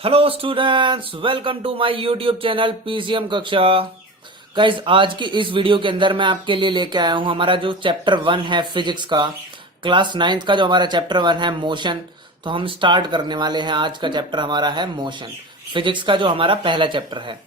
Hello students, welcome to my YouTube channel PCM कक्षा। Guys, आज की इस वीडियो के अंदर मैं आपके लिए लेके आया हूं हमारा जो चैप्टर 1 है फिजिक्स का, क्लास 9th का जो हमारा चैप्टर 1 है मोशन। तो हम स्टार्ट करने वाले हैं। आज का चैप्टर हमारा है मोशन, फिजिक्स का जो हमारा पहला चैप्टर है।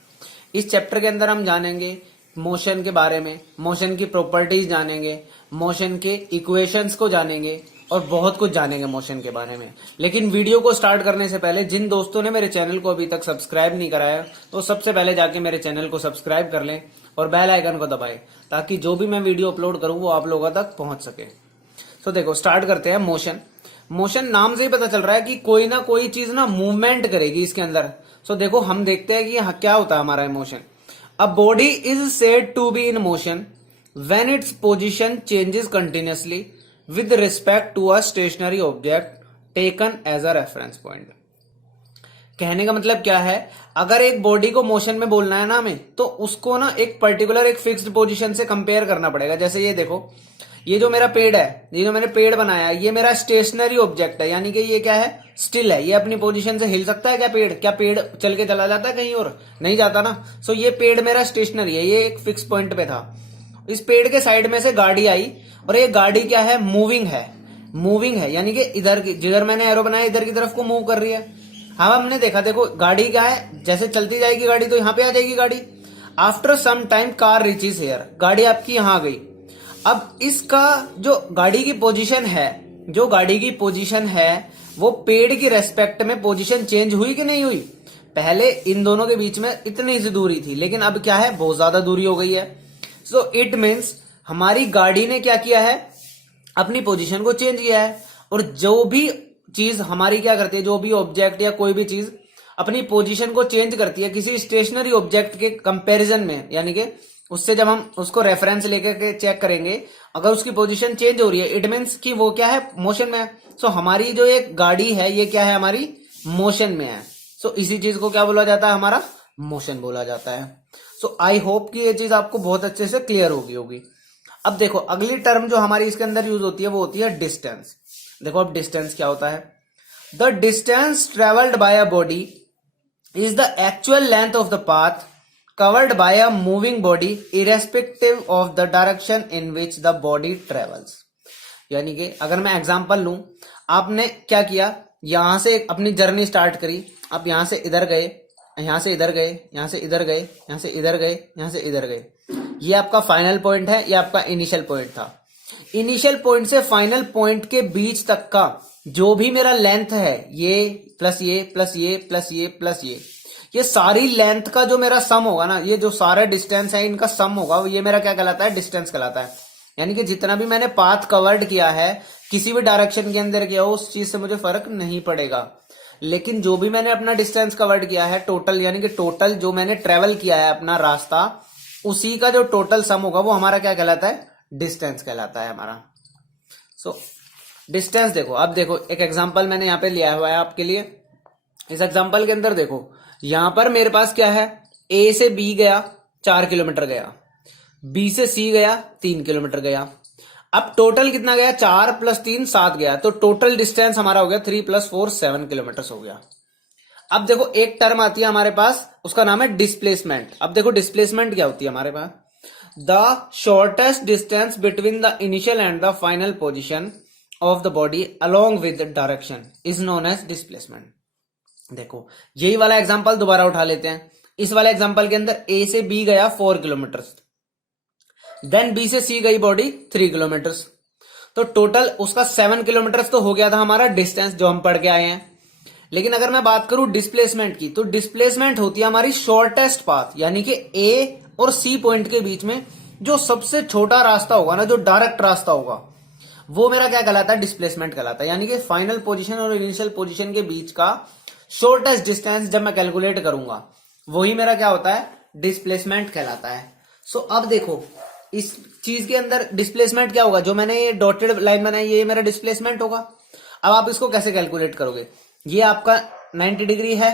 इस चैप्टर के अंदर हम जानेंगे मोशन के बारे में, मोशन की प्रॉपर्टीज जानेंगे, मोशन के इक्वेशंस को जानेंगे और बहुत कुछ जानेंगे मोशन के बारे में। लेकिन वीडियो को स्टार्ट करने से पहले जिन दोस्तों ने मेरे चैनल को अभी तक सब्सक्राइब नहीं कराया तो सबसे पहले जाके मेरे चैनल को सब्सक्राइब कर लें और बेल आइकन को दबाएं ताकि जो भी मैं वीडियो अपलोड करूं वो आप लोगों तक पहुंच सके। तो देखो, स्टार्ट करते हैं। मोशन, मोशन नाम से ही पता चल रहा है कि कोई ना कोई चीज ना मूवमेंट करेगी इसके अंदर। सो देखो, हम देखते हैं कि यहाँ क्या होता है हमारा motion. A body is said to be in motion when its position changes continuously with respect to a stationary object taken as a reference point। कहने का मतलब क्या है, अगर एक बॉडी को मोशन में बोलना है ना हमें, तो उसको ना एक पर्टिकुलर एक फिक्स्ड पोजीशन से कंपेयर करना पड़ेगा। जैसे ये देखो, ये जो मेरा पेड़ है, ये जो मैंने पेड़ बनाया है, ये मेरा स्टेशनरी ऑब्जेक्ट है, यानी कि ये क्या है, स्टिल है। ये अपनी पोजीशन से हिल सकता है क्या पेड़? क्या पेड़ चल के चला जाता है कहीं और? नहीं जाता ना। सो ये पेड़ मेरा स्टेशनरी है, ये एक फिक्स पॉइंट पे था। इस पेड़ के साइड में से गाड़ी आई और ये गाड़ी क्या है, मूविंग है। मूविंग है यानी कि इधर की, जिधर मैंने एरो बनाया इधर की तरफ को मूव कर रही है। हाँ, हमने देखा, देखो गाड़ी क्या है, जैसे चलती जाएगी गाड़ी तो यहाँ पे आ जाएगी गाड़ी। After some time car reaches here, गाड़ी आपकी यहाँ आ गई। अब इसका जो गाड़ी की पोजीशन है, जो गाड़ी की पोजीशन है वो पेड़ की रेस्पेक्ट में पोजीशन चेंज हुई कि नहीं हुई? पहले इन दोनों के बीच में इतनी सी दूरी थी, लेकिन अब क्या है, बहुत ज्यादा दूरी हो गई है। सो इट मीन्स हमारी गाड़ी ने क्या किया है, अपनी पोजीशन को चेंज किया है। और जो भी चीज हमारी क्या करती है, जो भी ऑब्जेक्ट या कोई भी चीज अपनी पोजीशन को चेंज करती है किसी स्टेशनरी ऑब्जेक्ट के कंपैरिजन में, यानी कि उससे जब हम उसको रेफरेंस लेकर के चेक करेंगे, अगर उसकी पोजीशन चेंज हो रही है, इट मीन्स कि वो क्या है, मोशन में है। सो हमारी जो एक गाड़ी है ये क्या है, हमारी मोशन में है। सो इसी चीज को क्या बोला जाता है, हमारा मोशन बोला जाता है। सो आई होप कि ये चीज आपको बहुत अच्छे से क्लियर होगी। अब देखो, अगली टर्म जो हमारी इसके अंदर यूज होती है वो होती है डिस्टेंस। देखो अब डिस्टेंस क्या होता है। The distance travelled by a body is the actual length of the path covered by a moving body irrespective of the direction in which the body travels. यानी कि अगर मैं एग्जांपल लूं, आपने क्या किया, यहां से अपनी जर्नी स्टार्ट करी, आप यहां से इधर गए, यहां से इधर गए, यहां से इधर गए, यहां से इधर गए, यहां से इधर गए। ये आपका फाइनल पॉइंट है, ये आपका इनिशियल पॉइंट था। इनिशियल पॉइंट से फाइनल पॉइंट के बीच तक का जो भी मेरा लेंथ है, ये प्लस ये प्लस ये प्लस ये प्लस ये सारी लेंथ का जो मेरा सम होगा ना, ये जो सारे डिस्टेंस है इनका सम होगा, ये मेरा क्या कहलाता है, डिस्टेंस कहलाता है। यानी कि जितना भी मैंने पाथ कवर्ड किया है किसी भी डायरेक्शन के अंदर किया हो, उस चीज से मुझे फर्क नहीं पड़ेगा। लेकिन जो भी मैंने अपना डिस्टेंस कवर्ड किया है टोटल, यानी कि टोटल जो मैंने ट्रेवल किया है अपना रास्ता, उसी का जो टोटल सम होगा वो हमारा क्या कहलाता है, डिस्टेंस कहलाता है हमारा। सो डिस्टेंस देखो, अब देखो एक एग्जांपल मैंने यहाँ पे लिया हुआ है आपके लिए। इस एग्जांपल के अंदर देखो, यहां पर मेरे पास क्या है, ए से बी गया 4 किलोमीटर गया, बी से सी गया 3 किलोमीटर गया। अब टोटल कितना गया, 4 + 3 7 गया, तो टोटल डिस्टेंस हमारा हो गया 3 + 4 7 किलोमीटर हो गया। अब देखो एक टर्म आती है हमारे पास, उसका नाम है डिस्प्लेसमेंट। अब देखो डिस्प्लेसमेंट क्या होती है हमारे पास, the shortest distance between the initial and the final position of the body along with direction is known as displacement. देखो यही वाला एग्जांपल दोबारा उठा लेते हैं। इस वाले एग्जांपल के अंदर ए से बी गया 4 किलोमीटर, देन बी से सी गई बॉडी 3 किलोमीटर, तो टोटल उसका 7 किलोमीटर तो हो गया था हमारा डिस्टेंस जो हम पढ़ के आए हैं। लेकिन अगर मैं बात करूं डिस्प्लेसमेंट की, तो डिस्प्लेसमेंट होती है हमारी शॉर्टेस्ट पाथ, यानी कि ए और सी पॉइंट के बीच में जो सबसे छोटा रास्ता होगा ना, जो डायरेक्ट रास्ता होगा, वो मेरा क्या कहलाता है, डिस्प्लेसमेंट कहलाता है। यानी कि फाइनल पोजीशन और इनिशियल पोजीशन के बीच का शॉर्टेस्ट डिस्टेंस जब मैं कैलकुलेट करूंगा, वही मेरा क्या होता है, डिस्प्लेसमेंट कहलाता है। सो अब देखो इस चीज के अंदर डिस्प्लेसमेंट क्या होगा, जो मैंने ये डॉटेड लाइन बनाई ये मेरा डिस्प्लेसमेंट होगा। अब आप इसको कैसे कैलकुलेट करोगे, ये आपका 90 डिग्री है।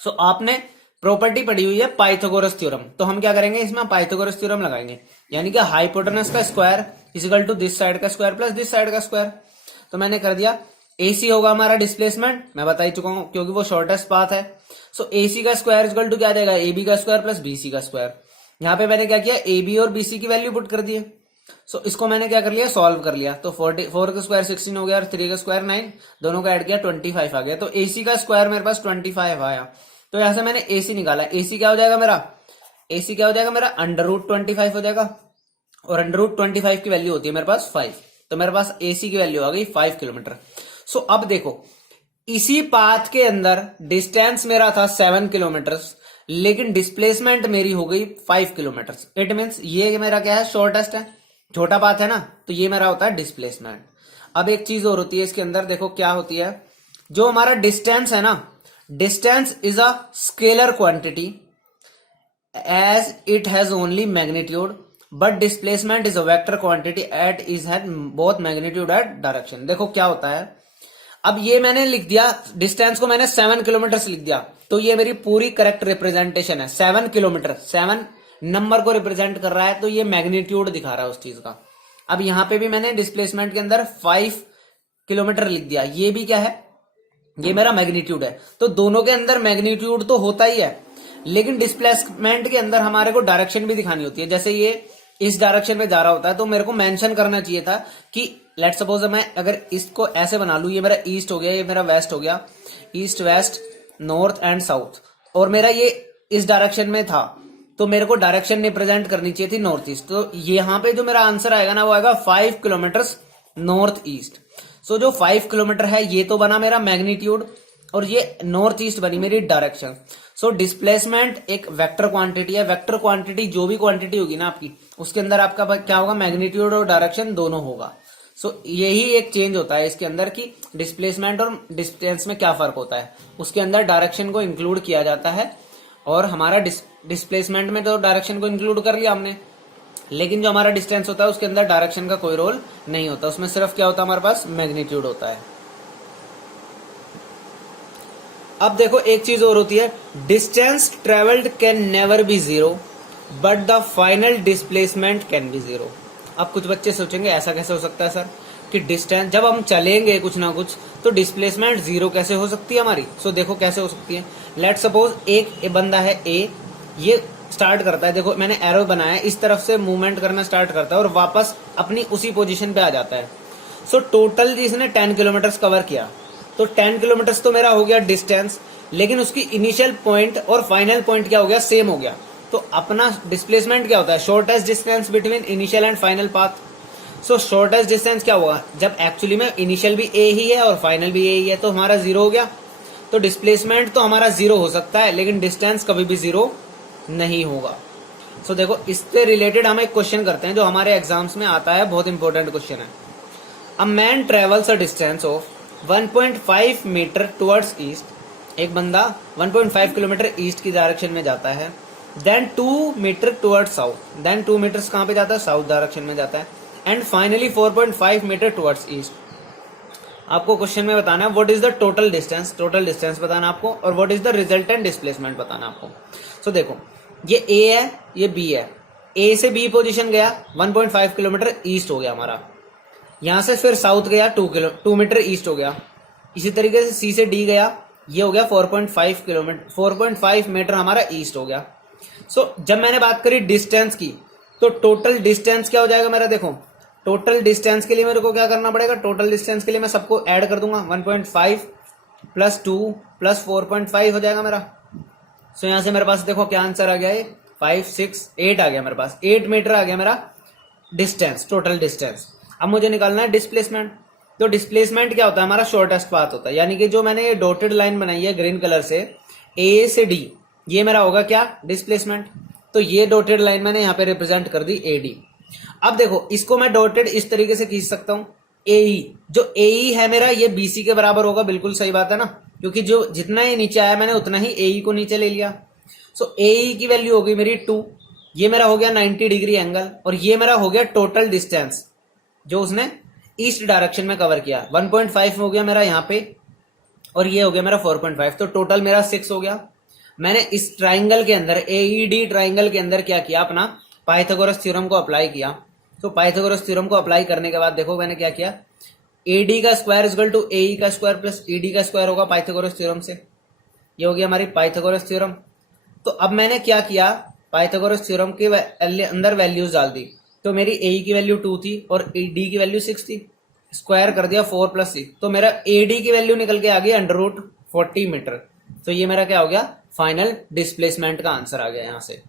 सो आपने प्रॉपर्टी पढ़ी हुई है पाइथागोरस थ्योरम, तो हम क्या करेंगे, इसमें पाइथागोरस थ्योरम लगाएंगे, यानी कि हाइपोटेनस का square equal to this side का स्क्वायर प्लस दिस साइड का स्क्वायर। तो मैंने कर दिया AC होगा हमारा डिस्प्लेसमेंट, मैं बता ही चुका हूं क्योंकि वो शॉर्टेस्ट पाथ है। सो AC का स्क्वायर इक्वल टू क्या आ जाएगा, AB का स्क्वायर प्लस BC का स्क्वायर। यहाँ पे मैंने क्या किया, AB और BC की वैल्यू पुट कर दी। सो इसको मैंने क्या कर लिया, सॉल्व कर लिया। तो 4 का स्क्वायर 16 हो गया और 3 का स्क्वायर 9, दोनों का ऐड किया 25 आ गया। तो AC का स्क्वायर मेरे पास 25 आया। तो यहां से मैंने AC निकाला। AC क्या हो जाएगा मेरा, AC क्या हो जाएगा मेरा, √25 हो जाएगा। और √25 की वैल्यू होती है मेरे पास 5। तो मेरे पास AC की वैल्यू आ गई 5 किलोमीटर। सो अब देखो, इसी पाथ के अंदर डिस्टेंस मेरा था 7 किलोमीटर, लेकिन डिस्प्लेसमेंट मेरी हो गई 5 किलोमीटर। इट मीन्स ये मेरा क्या है, शॉर्टेस्ट है, छोटा पाथ है ना, तो ये मेरा होता है डिस्प्लेसमेंट। अब एक चीज और होती है इसके अंदर, देखो क्या होती है, जो हमारा डिस्टेंस है ना, distance is a scalar quantity as it has only magnitude, but displacement is a vector quantity it is had both magnitude and direction. देखो क्या होता है, अब ये मैंने लिख दिया, डिस्टेंस को मैंने 7 किलोमीटर लिख दिया, तो ये मेरी पूरी करेक्ट रिप्रेजेंटेशन है। 7 किलोमीटर, 7 नंबर को रिप्रेजेंट कर रहा है, तो ये मैग्नीट्यूड दिखा रहा है उस चीज का। अब यहां पे भी मैंने डिस्प्लेसमेंट के अंदर 5 किलोमीटर लिख दिया, ये भी क्या है, ये मेरा मैग्नीट्यूड है। तो दोनों के अंदर मैग्नीट्यूड तो होता ही है, लेकिन डिस्प्लेसमेंट के अंदर हमारे को डायरेक्शन भी दिखानी होती है। जैसे ये इस डायरेक्शन में जा रहा होता है, तो मेरे को मेंशन करना चाहिए था कि लेट सपोज मैं अगर इसको ऐसे बना लू, ये मेरा ईस्ट हो गया, ये मेरा वेस्ट हो गया, east west north and south, और मेरा ये इस डायरेक्शन में था, तो मेरे को डायरेक्शन रिप्रेजेंट करनी चाहिए थी नॉर्थ ईस्ट। तो यहाँ पे जो मेरा आंसर आएगा ना, वो आएगा 5 किलोमीटर नॉर्थ ईस्ट। सो जो 5 किलोमीटर है, ये तो बना मेरा मैग्नीट्यूड, और ये नॉर्थ ईस्ट बनी मेरी डायरेक्शन। सो डिस्प्लेसमेंट एक वेक्टर क्वांटिटी है। वेक्टर क्वांटिटी जो भी क्वांटिटी होगी ना आपकी, उसके अंदर आपका क्या होगा, मैग्नीट्यूड और डायरेक्शन दोनों होगा। सो यही एक चेंज होता है इसके अंदर कि डिस्प्लेसमेंट और डिस्टेंस में क्या फर्क होता है। उसके अंदर डायरेक्शन को इंक्लूड किया जाता है, और हमारा डिस्प्लेसमेंट में तो डायरेक्शन को इंक्लूड कर लिया हमने, लेकिन जो हमारा डिस्टेंस होता है उसके अंदर डायरेक्शन का कोई रोल नहीं होता, उसमें सिर्फ क्या होता है, हमारे पास मैग्नीट्यूड होता है। अब देखो एक चीज और होती है, distance travelled can never be zero but the final displacement can be zero. अब कुछ बच्चे सोचेंगे ऐसा कैसे हो सकता है सर, कि डिस्टेंस जब हम चलेंगे कुछ ना कुछ, तो डिस्प्लेसमेंट जीरो कैसे हो सकती है हमारी। सो देखो कैसे हो सकती है। लेट सपोज एक बंदा है ए, ये स्टार्ट करता है, देखो मैंने एरो बनाया है, इस तरफ से मूवमेंट करना स्टार्ट करता है और वापस अपनी उसी पोजीशन पे आ जाता है। सो टोटल जिसने 10 किलोमीटर कवर किया, तो 10 किलोमीटर तो मेरा हो गया डिस्टेंस, लेकिन उसकी इनिशियल पॉइंट और फाइनल पॉइंट क्या हो गया, सेम हो गया। तो अपना डिस्प्लेसमेंट क्या होता है, shortest distance between initial and final path. So shortest distance क्या हुआ, जब एक्चुअली में इनिशियल भी ए ही है और फाइनल भी ए ही है, तो हमारा जीरो हो गया। तो डिस्प्लेसमेंट तो हमारा जीरो हो सकता है, लेकिन डिस्टेंस कभी भी जीरो नहीं होगा। सो देखो इससे रिलेटेड हम एक क्वेश्चन करते हैं जो हमारे एग्जाम्स में आता है, बहुत इंपॉर्टेंट क्वेश्चन है। A man travels a distance of 1.5 metre towards east. एक बंदा 1.5 किलोमीटर ईस्ट की डायरेक्शन में जाता है। Then 2 metre towards south. Then 2 metres कहां पे जाता है, साउथ डायरेक्शन में जाता है। And finally 4.5 metre towards east. आपको क्वेश्चन में बताना है what is the total distance बताना आपको, और what is the resultant displacement बताना आपको। सो देखो ये ए है, ये बी है, ए से बी पोजीशन गया 1.5 किलोमीटर ईस्ट हो गया हमारा, यहां से फिर साउथ गया 2 मीटर ईस्ट हो गया। इसी तरीके से सी से डी गया, ये हो गया 4.5 किलोमीटर, 4.5 मीटर हमारा ईस्ट हो गया। सो जब मैंने बात करी डिस्टेंस की, तो टोटल डिस्टेंस क्या हो जाएगा मेरा, देखो टोटल डिस्टेंस के लिए मेरे को क्या करना पड़ेगा, टोटल डिस्टेंस के लिए मैं सबको ऐड कर दूंगा, 1.5 प्लस 2 प्लस 4.5 हो जाएगा मेरा। सो यहां से मेरे पास देखो क्या आंसर आ गया है, 5 6 8 आ गया मेरे पास, 8 मीटर आ गया मेरा डिस्टेंस, टोटल डिस्टेंस। अब मुझे निकालना है डिस्प्लेसमेंट। तो डिस्प्लेसमेंट क्या होता है, हमारा शॉर्टेस्ट पाथ होता है, यानी कि जो मैंने ये डॉटेड लाइन बनाई है ग्रीन कलर से, ए से डी, ये मेरा होगा क्या, डिस्प्लेसमेंट। तो ये डॉटेड लाइन मैंने यहाँ पे रिप्रेजेंट कर दी ए डी। अब देखो इसको मैं डॉटेड इस तरीके से खींच सकता हूं, एई, जो एई है मेरा ये बीसी के बराबर होगा, बिल्कुल सही बात है ना, क्योंकि जो जितना ही नीचे आया मैंने उतना ही एई को नीचे ले लिया। सो एई की वैल्यू हो गई मेरी 2, ये मेरा हो गया 90 डिग्री एंगल, और ये मेरा हो गया टोटल डिस्टेंस जो उसने ईस्ट डायरेक्शन में कवर किया। 1.5 हो गया मेरा यहाँ पे, और ये हो गया मेरा 4.5, तो टोटल मेरा 6 हो गया। मैंने इस ट्राइंगल के अंदर, एईडी ट्राइंगल के अंदर क्या किया, अपना पाइथागोरस थ्योरम को अप्लाई किया। तो पाइथागोरस थ्योरम को अप्लाई करने के बाद देखो मैंने क्या किया, AD का स्क्वायर इक्वल टू AE का स्क्वायर प्लस ED का स्क्वायर होगा पाइथागोरस थ्योरम से। ये हो गया हमारी पाइथागोरस थ्योरम। तो अब मैंने क्या किया, पाइथागोरस थ्योरम के अंदर वैल्यूज डाल दी। तो मेरी AE की वैल्यू 2 थी और ED की वैल्यू 6 थी। स्क्वायर कर दिया 4 प्लस 6, तो मेरा AD की वैल्यू निकल के आ गई √40 मीटर। तो ये मेरा क्या हो गया, फाइनल डिस्प्लेसमेंट का आंसर आ गया यहां से।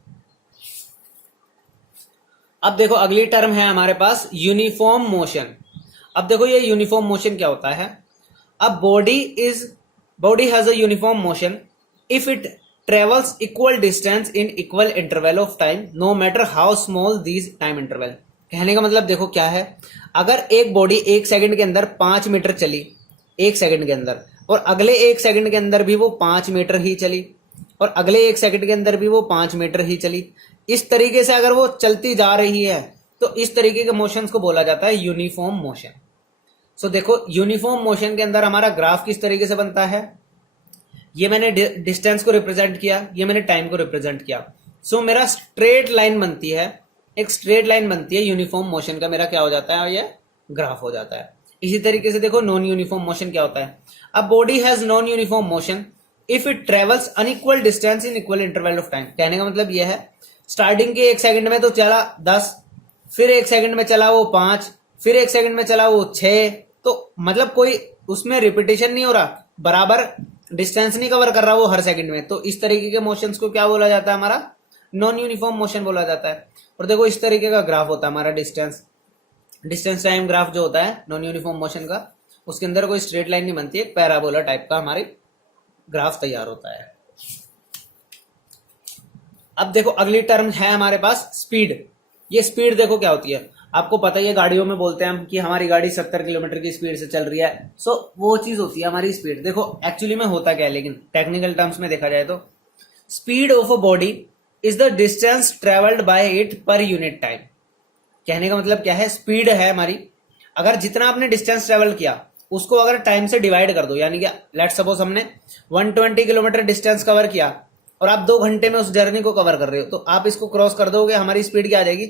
अब देखो अगली टर्म है हमारे पास यूनिफॉर्म मोशन। अब देखो ये यूनिफॉर्म मोशन क्या होता है। अब body has a uniform motion if it travels equal distance in equal interval of time no matter how small these time interval. कहने का मतलब देखो क्या है, अगर एक बॉडी 1 सेकंड के अंदर 5 मीटर चली 1 सेकंड के अंदर, और अगले 1 सेकंड के अंदर भी वो 5 मीटर ही चली, और अगले 1 सेकंड के अंदर भी वो 5 मीटर ही चली, इस तरीके से अगर वो चलती जा रही है तो इस तरीके के मोशंस को बोला जाता है यूनिफॉर्म मोशन। सो देखो यूनिफॉर्म मोशन के अंदर हमारा ग्राफ किस तरीके से बनता है, ये मैंने डिस्टेंस को रिप्रेजेंट किया, ये मैंने टाइम को रिप्रेजेंट किया। सो मेरा स्ट्रेट लाइन बनती है, एक स्ट्रेट लाइन बनती है यूनिफॉर्म मोशन का, मेरा क्या हो जाता है, और ये ग्राफ हो जाता है। इसी तरीके से देखो नॉन यूनिफॉर्म मोशन क्या होता है। अब body has non uniform motion if it travels unequal distance in equal interval of time. कहने का मतलब यह है, स्टार्टिंग के 1 सेकंड में तो चला 10, फिर 1 सेकंड में चला वो 5, फिर 1 सेकंड में चला वो 6, तो मतलब कोई उसमें रिपीटेशन नहीं हो रहा, बराबर डिस्टेंस नहीं कवर कर रहा वो हर सेकंड में। तो इस तरीके के मोशंस को क्या बोला जाता है, हमारा नॉन यूनिफॉर्म मोशन बोला जाता है। और देखो इस तरीके का ग्राफ होता है हमारा डिस्टेंस टाइम ग्राफ जो होता है नॉन यूनिफॉर्म मोशन का, उसके अंदर कोई स्ट्रेट लाइन नहीं बनती है, पैराबोला टाइप का हमारी ग्राफ तैयार होता है। अब देखो अगली टर्म है हमारे पास स्पीड। ये स्पीड देखो क्या होती है, आपको पता ही है गाड़ियों में बोलते हैं हम कि हमारी गाड़ी 70 किलोमीटर की स्पीड से चल रही है। सो वो चीज होती है हमारी स्पीड। देखो एक्चुअली में होता क्या है, लेकिन टेक्निकल टर्म्स में देखा जाए तो speed of a body is the distance travelled by it per unit time. कहने का मतलब क्या है, स्पीड है हमारी, अगर जितना आपने डिस्टेंस ट्रेवल किया उसको अगर टाइम से डिवाइड कर दो, यानी कि लेट्स सपोज हमने 120 किलोमीटर डिस्टेंस कवर किया और आप 2 घंटे में उस जर्नी को कवर कर रहे हो, तो आप इसको क्रॉस कर दोगे, हमारी स्पीड क्या आ जाएगी,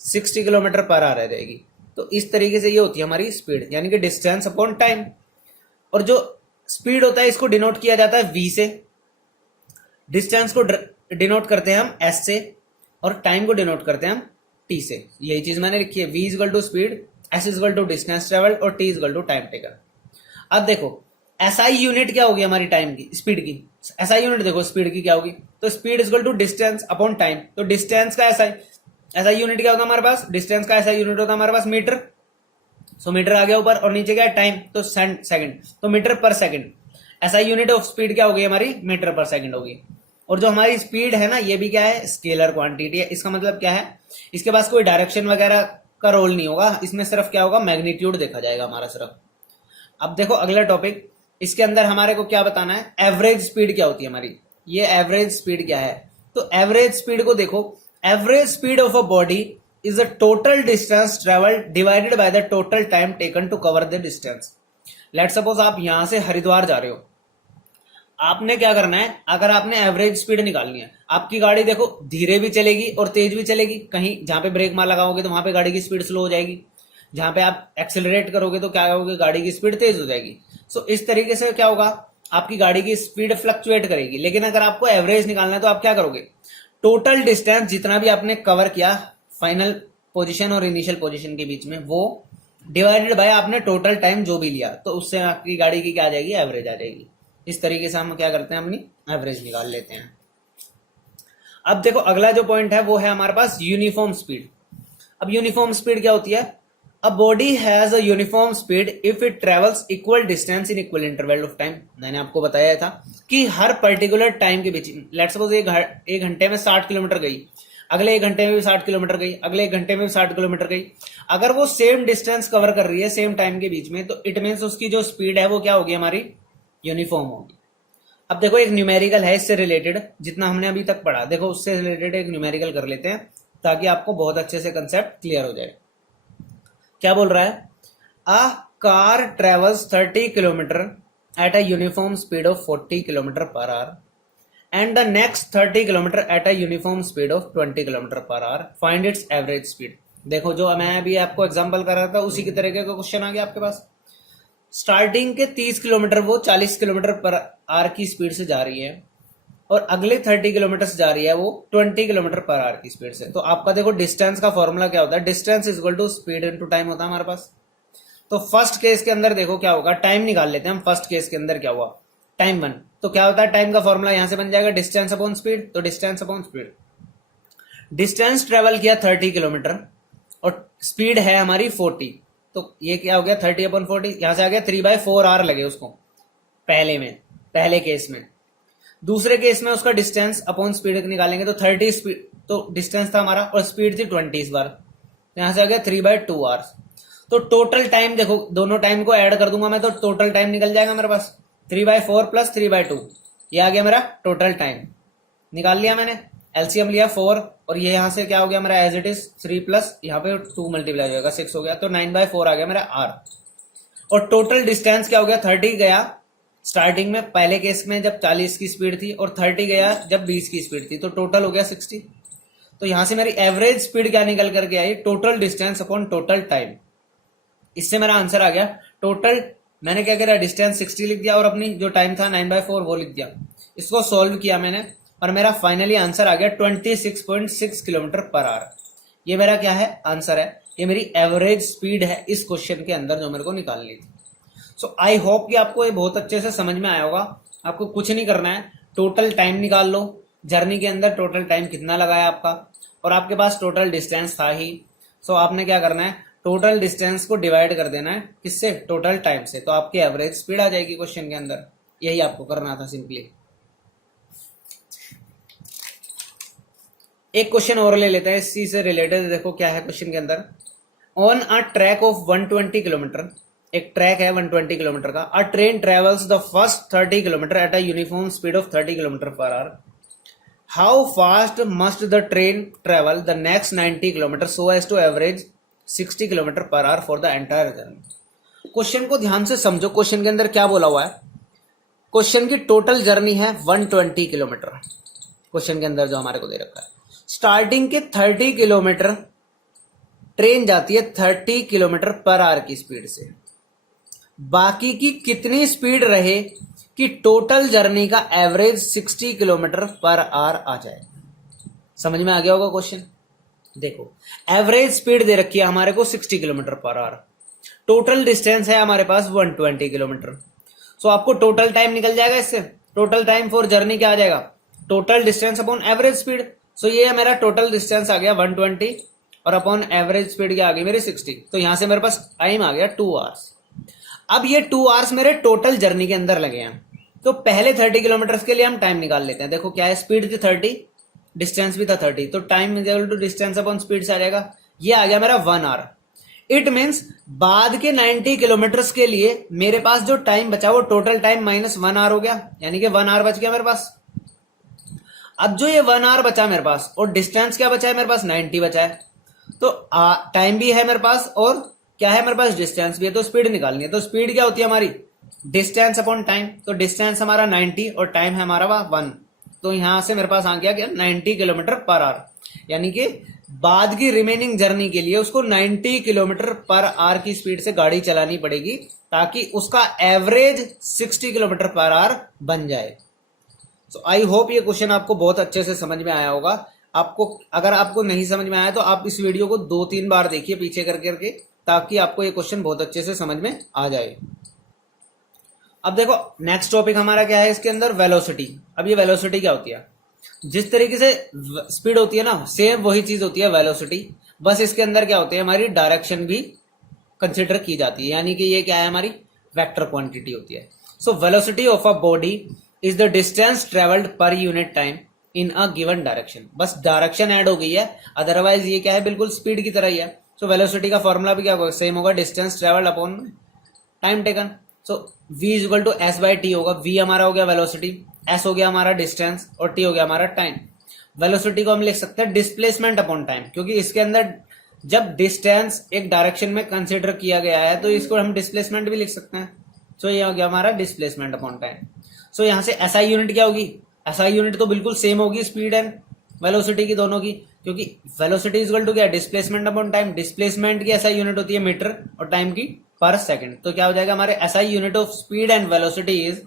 60 किलोमीटर पर आवर आ जाएगी। तो इस तरीके से ये होती है हमारी स्पीड, यानी कि डिस्टेंस अपॉन टाइम। और जो स्पीड होता है इसको डिनोट किया जाता है V से, डिस्टेंस को डिनोट करते हैं हम S से, और टाइम को डिनोट करते हैं हम T से। यही चीज मैंने लिखी है, V equal to speed, S equal to distance travelled और T equal to time taken. अब देखो SI यूनिट क्या होगी हमारी टाइम की, स्पीड की SI यूनिट देखो स्पीड की क्या होगी, तो speed equal to distance upon time. तो डिस्टेंस का SI यूनिट क्या होता है हमारे पास, डिस्टेंस का SI यूनिट होता है हमारे पास मीटर। सो मीटर आ गया ऊपर, और नीचे क्या है टाइम, तो सेकंड, तो metre per second. SI unit of speed क्या होगी हमारी, मीटर पर सेकंड होगी। और जो हमारी स्पीड है ना, ये भी क्या है, स्केलर क्वांटिटी है। इसका मतलब क्या है, इसके पास कोई डायरेक्शन वगैरह का रोल नहीं होगा, इसमें सिर्फ क्या होगा, मैग्नीट्यूड देखा जाएगा हमारा सिर्फ। अब देखो अगला टॉपिक, इसके अंदर हमारे को क्या बताना है, एवरेज स्पीड क्या होती है हमारी। ये एवरेज स्पीड क्या है, तो एवरेज स्पीड को देखो, average speed of a body is the total distance travelled divided by the total time taken to cover the distance. Let's suppose आप यहां से हरिद्वार जा रहे हो, आपने क्या करना है, अगर आपने एवरेज स्पीड निकालनी है, आपकी गाड़ी देखो धीरे भी चलेगी और तेज भी चलेगी, कहीं जहां पे ब्रेक मार लगाओगे तो वहां पे गाड़ी की स्पीड स्लो हो जाएगी, जहां पे आप एक्सेलरेट करोगे तो क्या होगा, गाड़ी की स्पीड तेज हो जाएगी। सो इस तरीके से क्या होगा, आपकी गाड़ी की स्पीड फ्लक्चुएट करेगी। लेकिन अगर आपको एवरेज निकालना है तो आप क्या करोगे, टोटल डिस्टेंस जितना भी आपने कवर किया फाइनल पोजीशन और इनिशियल पोजीशन के बीच में, वो डिवाइडेड बाय आपने टोटल टाइम जो भी लिया, तो उससे आपकी गाड़ी की क्या आ जाएगी, एवरेज आ जाएगी। इस तरीके से हम क्या करते हैं, अपनी एवरेज निकाल लेते हैं। अब देखो अगला जो पॉइंट है वो है हमारे पास यूनिफॉर्म स्पीड। अब यूनिफॉर्म स्पीड क्या होती है, a body has a uniform speed if it travels equal distance in equal interval of time. मैंने आपको बताया था कि हर पर्टिकुलर टाइम के बीच, लेट्स सपोज एक घंटे में 60 किलोमीटर गई, अगले 1 घंटे में भी 60 किलोमीटर गई, अगले 1 घंटे में भी 60 किलोमीटर गई, अगर वो सेम डिस्टेंस कवर कर रही है सेम टाइम के बीच में, तो इट मीन्स उसकी जो स्पीड है वो क्या होगी, हमारी यूनिफॉर्म होगी। अब देखो एक न्यूमेरिकल है इससे रिलेटेड, जितना हमने अभी तक पढ़ा, देखो उससे रिलेटेड एक न्यूमेरिकल कर लेते हैं ताकि आपको बहुत अच्छे से कंसेप्ट क्लियर हो जाए। क्या बोल रहा है, a car travels 30 kilometre at a uniform speed of 40 kilometre per our and the next 30 kilometre at a uniform speed of 20 kilometre per our, find its average speed. देखो जो मैं अभी आपको एग्जांपल कर रहा था उसी की तरीके का क्वेश्चन आ गया आपके पास। स्टार्टिंग के 30 किलोमीटर वो 40 किलोमीटर पर आवर की स्पीड से जा रही है और अगले 30 किलोमीटर से जा रही है वो 20 किलोमीटर पर आवर की स्पीड से। तो आपका देखो डिस्टेंस का फॉर्मूला क्या होता है, distance is equal to speed into time होता है हमारे पास। तो फर्स्ट केस के अंदर देखो क्या होगा, टाइम निकाल लेते हैं हम। फर्स्ट केस के अंदर क्या हुआ, टाइम 1, तो क्या होता है टाइम का फॉर्मूला यहां से बन जाएगा डिस्टेंस अपॉन स्पीड। तो distance upon speed, distance travel किया 30 किलोमीटर और स्पीड है हमारी 40, तो ये क्या हो गया 30/40, यहां से आ गया 3/4 आवर लगे उसको पहले केस में। दूसरे केस में उसका डिस्टेंस अपॉन स्पीड निकालेंगे तो 30 स्पीड, तो डिस्टेंस था हमारा और स्पीड थी 20 इस बार, यहां से आ गया 3/2 आवर्स। तो टोटल टाइम देखो, दोनों टाइम को ऐड कर दूंगा मैं तो टोटल टाइम निकल जाएगा मेरे पास 3/4 प्लस 3/2, ये आ गया मेरा टोटल टाइम। निकाल लिया मैंने, एलसीएम लिया 4 और ये यहां से क्या हो गया मेरा एज इट इज 3 प्लस यहाँ पे 2 मल्टीप्लाई हो जाएगा 6 हो गया, तो 9/4 आ गया मेरा आर। और टोटल डिस्टेंस क्या हो गया, 30 गया स्टार्टिंग में पहले केस में जब 40 की स्पीड थी और 30 गया जब 20 की स्पीड थी, तो टोटल हो गया 60। तो यहां से मेरी एवरेज स्पीड क्या निकल करके आई, total distance upon total time. इससे मेरा आंसर आ गया टोटल, मैंने क्या करा डिस्टेंस 60 लिख दिया और अपनी जो टाइम था 9/4 वो लिख दिया। इसको सॉल्व किया मैंने और मेरा फाइनली आंसर आ गया 26.6 किलोमीटर पर आवर। ये मेरा क्या है आंसर है, ये मेरी एवरेज स्पीड है इस क्वेश्चन के अंदर जो मेरे को निकालनी थी। सो आई होप कि आपको ये बहुत अच्छे से समझ में आया होगा। आपको कुछ नहीं करना है, टोटल टाइम निकाल लो, जर्नी के अंदर टोटल टाइम कितना लगाया आपका, और आपके पास टोटल डिस्टेंस था ही। सो आपने क्या करना है, टोटल डिस्टेंस को डिवाइड कर देना है किससे, टोटल टाइम से, तो आपकी एवरेज स्पीड आ जाएगी क्वेश्चन के अंदर। यही आपको करना था सिंपली। एक क्वेश्चन और ले लेते हैं इसी से रिलेटेड। देखो क्या है क्वेश्चन के अंदर, on a track of 120 kilometre, एक ट्रैक है 120 किलोमीटर का, a train travels the first 30 kilometre at a uniform speed of 30 kilometre per hour. How fast must the train travel the next 90 kilometre so as to average 60 kilometre per hour for the entire journey. Question को ध्यान से समझो, question के अंदर क्या बोला हुआ है। क्वेश्चन की टोटल जर्नी है 120 किलोमीटर, क्वेश्चन के अंदर जो हमारे को दे रखा है। स्टार्टिंग के 30 किलोमीटर ट्रेन जाती है 30 किलोमीटर पर आवर की स्पीड से, बाकी की कितनी स्पीड रहे कि टोटल जर्नी का एवरेज 60 किलोमीटर पर आवर आ जाए। समझ में आ गया होगा क्वेश्चन। देखो एवरेज स्पीड दे रखी है हमारे को 60 kilometre per our, total distance है हमारे पास 120 किलोमीटर। सो आपको टोटल टाइम निकल जाएगा इससे, टोटल टाइम फॉर जर्नी क्या आ जाएगा, total distance upon average speed. So ये मेरा टोटल डिस्टेंस आ गया 120 और अपॉन एवरेज स्पीड क्या आ गई मेरी 60, तो यहां से मेरे पास टाइम आ गया 2 आवर्स। अब ये 2 आवर्स मेरे टोटल जर्नी के अंदर लगे हैं, तो पहले 30 किलोमीटर के लिए हम टाइम निकाल लेते हैं। देखो क्या है, स्पीड थी 30, डिस्टेंस भी था 30, तो time is equal to distance upon speed से आ जाएगा। ये आ गया मेरा 1 आवर। इट मीन्स बाद के 90 किलोमीटर के लिए मेरे पास जो टाइम बचा वो टोटल टाइम माइनस 1 आवर हो गया, यानी कि 1 आवर बच गया मेरे पास। अब जो ये 1 आवर बचा मेरे पास और डिस्टेंस क्या बचा है मेरे पास 90 बचा है, तो टाइम भी है मेरे पास और क्या है मेरे पास डिस्टेंस भी है, तो स्पीड निकालनी है। तो स्पीड क्या होती है हमारी, डिस्टेंस अपॉन टाइम। तो डिस्टेंस हमारा 90 और टाइम है हमारा 1, तो यहां से मेरे पास आ गया क्या 90 किलोमीटर पर आवर, यानी कि बाद की रिमेनिंग जर्नी के लिए उसको 90 किलोमीटर पर आवर की स्पीड से गाड़ी चलानी पड़ेगी ताकि उसका एवरेज 60 किलोमीटर पर आवर बन जाए। सो आई होप ये क्वेश्चन आपको बहुत अच्छे से समझ में आया होगा। आपको अगर आपको नहीं समझ में आया तो आप इस वीडियो को 2-3 बार देखिए पीछे करके, ताकि आपको ये क्वेश्चन बहुत अच्छे से समझ में आ जाए। अब देखो नेक्स्ट टॉपिक हमारा क्या है इसके अंदर, वेलोसिटी। अब ये वेलोसिटी क्या होती है, जिस तरीके से स्पीड होती है ना, सेम वही चीज होती है वेलोसिटी, बस इसके अंदर क्या होती है हमारी डायरेक्शन भी कंसिडर की जाती है, यानी कि ये क्या है हमारी वेक्टर क्वांटिटी होती है। So velocity of a body is the distance travelled per unit time in a given direction. बस डायरेक्शन ऐड हो गई है, अदरवाइज ये क्या है बिल्कुल स्पीड की तरह ही है। सो वेलोसिटी का फॉर्मूला भी क्या होगा, सेम होगा, distance travelled upon time taken. So v is equal to S by T होगा। v हमारा हो गया वेलोसिटी, s हो गया हमारा डिस्टेंस और t हो गया हमारा टाइम। वेलोसिटी को हम लिख सकते हैं डिस्प्लेसमेंट अपॉन टाइम, क्योंकि इसके अंदर जब डिस्टेंस एक डायरेक्शन में कंसिडर किया गया है तो इसको हम डिस्प्लेसमेंट भी लिख सकते हैं। सो ये हो गया हमारा डिस्प्लेसमेंट अपॉन टाइम। सो यहाँ से SI यूनिट क्या होगी, SI यूनिट तो बिल्कुल सेम होगी स्पीड एंड वेलोसिटी की दोनों की, क्योंकि वेलोसिटी इज इक्वल टू क्या, डिस्प्लेसमेंट अपॉन टाइम। डिस्प्लेसमेंट की SI यूनिट होती है मीटर और टाइम की पर सेकंड। तो क्या हो जाएगा हमारे SI unit of speed and velocity is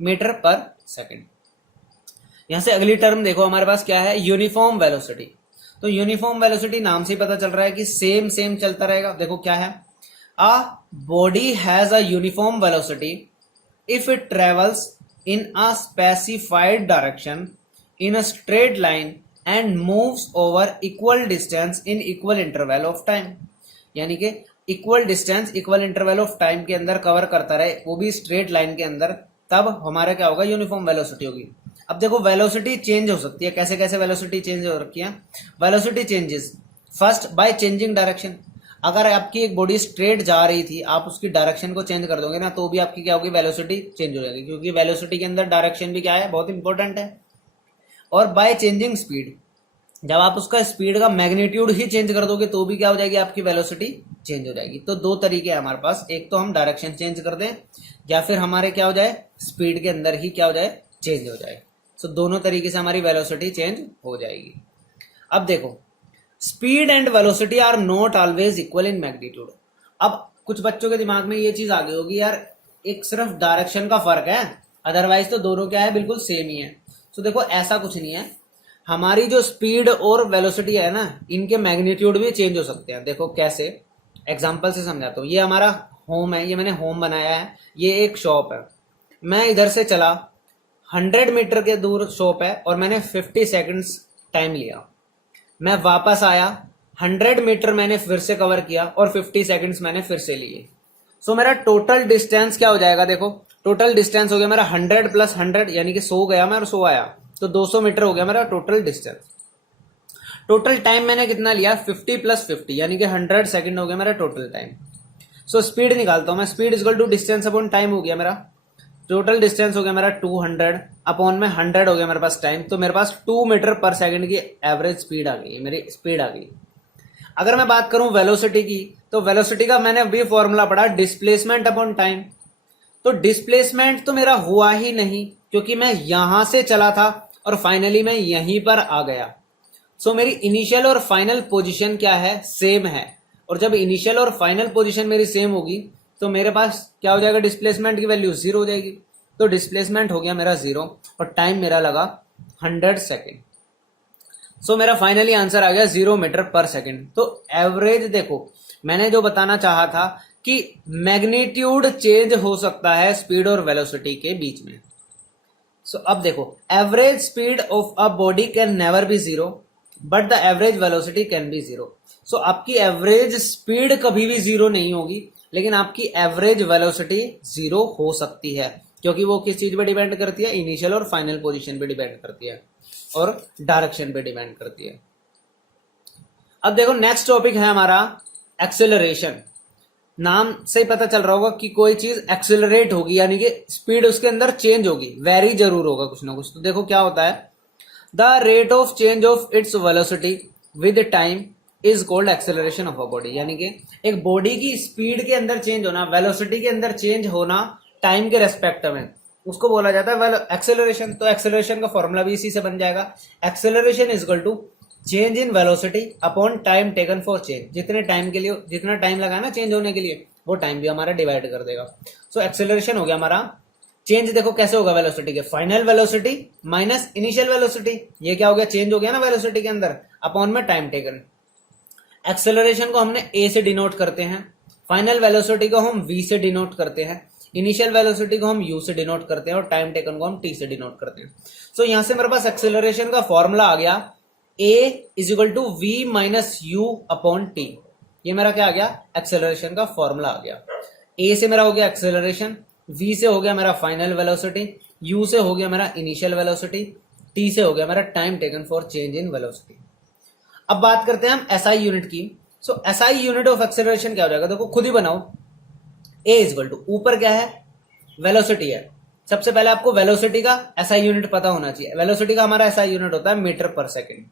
metre per second. यहां से अगली टर्म देखो हमारे पास क्या है, यूनिफॉर्म वेलोसिटी। तो यूनिफॉर्म वेलोसिटी नाम से ही पता चल रहा है कि सेम सेम चलता रहेगा। देखो क्या है, a body has a uniform velocity if it travels in a specified direction in a straight line and moves over equal distance in equal interval of time। यानी कि equal distance equal interval of time के अंदर cover करता रहे, वो भी straight line के अंदर, तब हमारा क्या होगा, यूनिफॉर्म वेलोसिटी होगी। अब देखो वेलोसिटी चेंज हो सकती है, कैसे कैसे वेलोसिटी चेंज हो रखी है। Velocity changes first by changing direction. अगर आपकी एक बॉडी स्ट्रेट जा रही थी, आप उसकी डायरेक्शन को चेंज कर दोगे ना, तो भी आपकी क्या होगी, वेलोसिटी चेंज हो जाएगी, क्योंकि वेलोसिटी के अंदर डायरेक्शन भी क्या है, बहुत इंपॉर्टेंट है। और बाय चेंजिंग स्पीड, जब आप उसका स्पीड का मैग्नीट्यूड ही चेंज कर दोगे तो भी क्या हो जाएगी, आपकी वेलोसिटी चेंज हो जाएगी। तो दो तरीके हैं हमारे पास, एक तो हम डायरेक्शन चेंज कर दें, या फिर हमारे क्या हो जाए, स्पीड के अंदर ही क्या हो जाए, चेंज हो जाए। तो दोनों तरीके से हमारी वेलोसिटी चेंज हो जाएगी। अब देखो, speed and velocity are not always equal in magnitude. अब कुछ बच्चों के दिमाग में ये चीज आ गई होगी, यार एक सिर्फ डायरेक्शन का फर्क है, अदरवाइज तो दोनों क्या है, बिल्कुल सेम ही है। तो देखो ऐसा कुछ नहीं है, हमारी जो स्पीड और वेलोसिटी है ना, इनके मैग्नीट्यूड भी चेंज हो सकते हैं। देखो कैसे, एग्जांपल से समझाता हूँ। ये हमारा होम है, ये मैंने होम बनाया है, ये एक शॉप है। मैं इधर से चला, 100 मीटर के दूर शॉप है, और मैंने 50 सेकंड्स टाइम लिया। मैं वापस आया, 100 मीटर मैंने फिर से कवर किया, और 50 सेकंड्स मैंने फिर से लिए। सो मेरा टोटल डिस्टेंस क्या हो जाएगा, देखो टोटल डिस्टेंस हो गया मेरा 100 प्लस 100, यानी कि 100 गया मैं और 100 आया, तो 200 मीटर हो गया मेरा टोटल डिस्टेंस। टोटल टाइम मैंने कितना लिया, 50 प्लस 50, यानी कि 100 सेकंड हो गया मेरा टोटल टाइम। सो स्पीड निकालता हूं मैं, speed equal to distance upon time हो गया मेरा। टोटल डिस्टेंस हो गया मेरा 200 अपॉन में 100 हो गया मेरे पास टाइम, तो मेरे पास 2 मीटर पर सेकंड की एवरेज स्पीड आ गई, मेरी स्पीड आ गई। अगर मैं बात करूं वेलोसिटी की, तो वेलोसिटी का मैंने अभी फॉर्मूला पढ़ा, डिस्प्लेसमेंट अपॉन टाइम। तो डिस्प्लेसमेंट तो मेरा हुआ ही नहीं, क्योंकि मैं यहां से चला था और फाइनली मैं यहीं पर आ गया। सो मेरी इनिशियल और फाइनल पोजीशन क्या है, सेम है। और जब इनिशियल और फाइनल पोजीशन मेरी सेम होगी, तो मेरे पास क्या हो जाएगा, डिस्प्लेसमेंट की वैल्यू 0 हो जाएगी। तो डिस्प्लेसमेंट हो गया मेरा 0 और टाइम मेरा लगा 100 सेकेंड। सो मेरा फाइनली आंसर आ गया 0 मीटर पर सेकेंड। तो एवरेज देखो, मैंने जो बताना चाहा था कि मैग्नीट्यूड चेंज हो सकता है स्पीड और वेलोसिटी के बीच में। सो अब देखो, average speed of a body can never be 0 but the average velocity can be 0। सो आपकी एवरेज स्पीड कभी भी 0 नहीं होगी, लेकिन आपकी एवरेज वेलोसिटी 0 हो सकती है, क्योंकि वो किस चीज पे डिपेंड करती है, इनिशियल और फाइनल पोजीशन पे डिपेंड करती है, और डायरेक्शन पे डिपेंड करती है। अब देखो नेक्स्ट टॉपिक है हमारा एक्सेलरेशन। नाम से ही पता चल रहा होगा कि कोई चीज एक्सेलरेट होगी, यानी कि स्पीड उसके अंदर चेंज होगी, वेरी जरूर होगा कुछ ना कुछ। तो देखो क्या होता है, the rate of change of its velocity with time is called acceleration of a body. यानी कि एक बॉडी की स्पीड के अंदर चेंज होना, वेलोसिटी के अंदर चेंज होना टाइम के रेस्पेक्ट में, उसको बोला जाता है एक्सेलरेशन। तो एक्सेलरेशन का फॉर्मूला भी इसी से बन जाएगा, acceleration is equal to change in velocity upon time taken for change. जितने टाइम के लिए, जितना टाइम लगा ना चेंज होने के लिए, वो टाइम भी हमारा डिवाइड कर देगा। सो एक्सेलरेशन हो गया हमारा चेंज। देखो कैसे होगा, वेलोसिटी के final velocity minus initial velocity, ये क्या हो गया, चेंज हो गया ना वेलोसिटी के अंदर, अपॉन में टाइम टेकन। एक्सेलरेशन को हमने ए से डिनोट करते हैं, फाइनल वेलोसिटी को हम वी से डिनोट करते हैं, इनिशियल वेलोसिटी को हम यू से डिनोट करते हैं, और टाइम टेकन को हम टी से डिनोट करते हैं। सो यहां से मेरे पास एक्सेलरेशन का फॉर्मूला आ गया, A is equal to we minus you upon T. ये मेरा क्या आ गया, एक्सेलरेशन का फॉर्मूला आ गया। ए से मेरा हो गया एक्सेलरेशन, वी से हो गया मेरा फाइनल वेलोसिटी, यू से हो गया मेरा इनिशियल वेलोसिटी, टी से हो गया मेरा time taken for change in velocity. अब बात करते हैं हम एसआई यूनिट की। सो एसआई यूनिट ऑफ एक्सेलरेशन क्या हो जाएगा, देखो खुद ही बनाओ। ए इज इक्वल टू, ऊपर क्या है, वेलोसिटी है। सबसे पहले आपको वेलोसिटी का एसआई यूनिट पता होना चाहिए। वेलोसिटी का हमारा एसआई यूनिट होता है मीटर पर सेकंड,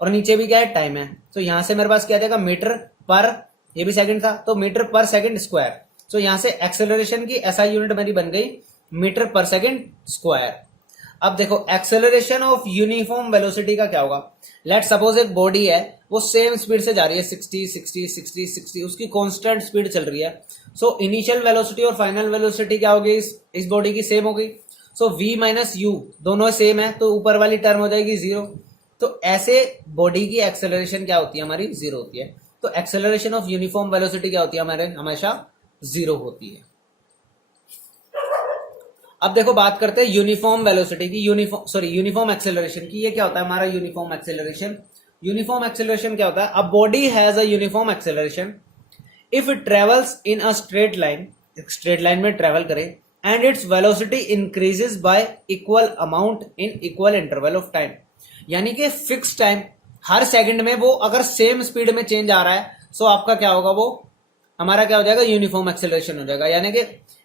और नीचे भी क्या है, टाइम है। तो यहां से मेरे पास क्या आ जाएगा, मीटर पर, ये भी सेकंड था, तो metre per second square. So यहां से एक्सेलरेशन की एसआई यूनिट मेरी बन गई मीटर पर सेकंड स्क्वायर। अब देखो एक्सेलरेशन ऑफ यूनिफॉर्म वेलोसिटी का क्या होगा, लेट सपोज एक बॉडी है, वो सेम स्पीड से जा रही है 60 60 60 60, उसकी कांस्टेंट स्पीड चल रही है। सो इनिशियल वेलोसिटी और फाइनल वेलोसिटी क्या होगी इस बॉडी की, सेम हो गई। सो v माइनस यू दोनों सेम है तो ऊपर वाली टर्म हो जाएगी जीरो। तो ऐसे बॉडी की एक्सेलरेशन क्या होती है हमारी, जीरो होती है। तो एक्सेलरेशन ऑफ यूनिफॉर्म वेलोसिटी क्या होती है हमारे, हमेशा जीरो होती है। अब देखो बात करते हैं यूनिफॉर्म वेलोसिटी की, यूनिफॉर्म एक्सेलरेशन की। ये क्या होता है हमारा यूनिफॉर्म एक्सेलरेशन। यूनिफॉर्म एक्सेलरेशन क्या होता है, a body has a uniform acceleration if it travels in a straight line, straight line में ट्रेवल करे, and its velocity increases y equal amount in equal interval of time. यानी कि fix time, हर second में वो अगर same speed में change आ रहा है, सो आपका क्या होगा, वो हमारा क्या हो जाएगा, यूनिफॉर्म एक्सेलरेशन हो जाएगा। यानी कि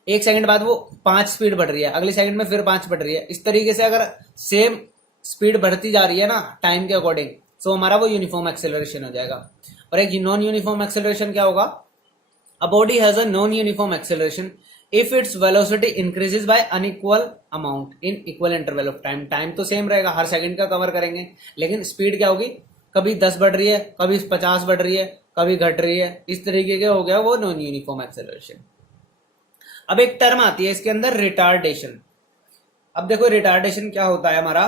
एक सेकंड बाद वो 5 स्पीड बढ़ रही है, अगले सेकंड में फिर 5 बढ़ रही है। इस तरीके से अगर सेम स्पीड बढ़ती जा रही है ना टाइम के अकॉर्डिंग, सो हमारा वो यूनिफॉर्म एक्सेलरेशन हो जाएगा। और एक नॉन यूनिफॉर्म एक्सेलरेशन क्या होगा, a body has a non uniform acceleration if its velocity increases by unequal amount in equal interval of time. Time तो सेम रहेगा, हर सेकंड का कवर करेंगे, लेकिन स्पीड क्या होगी, कभी 10 बढ़ रही है, कभी 50 बढ़ रही है, कभी घट रही है। इस तरीके के हो गया वो नॉन यूनिफॉर्म एक्सेलरेशन। अब एक टर्म आती है इसके अंदर, रिटार्डेशन। अब देखो रिटार्डेशन क्या होता है हमारा,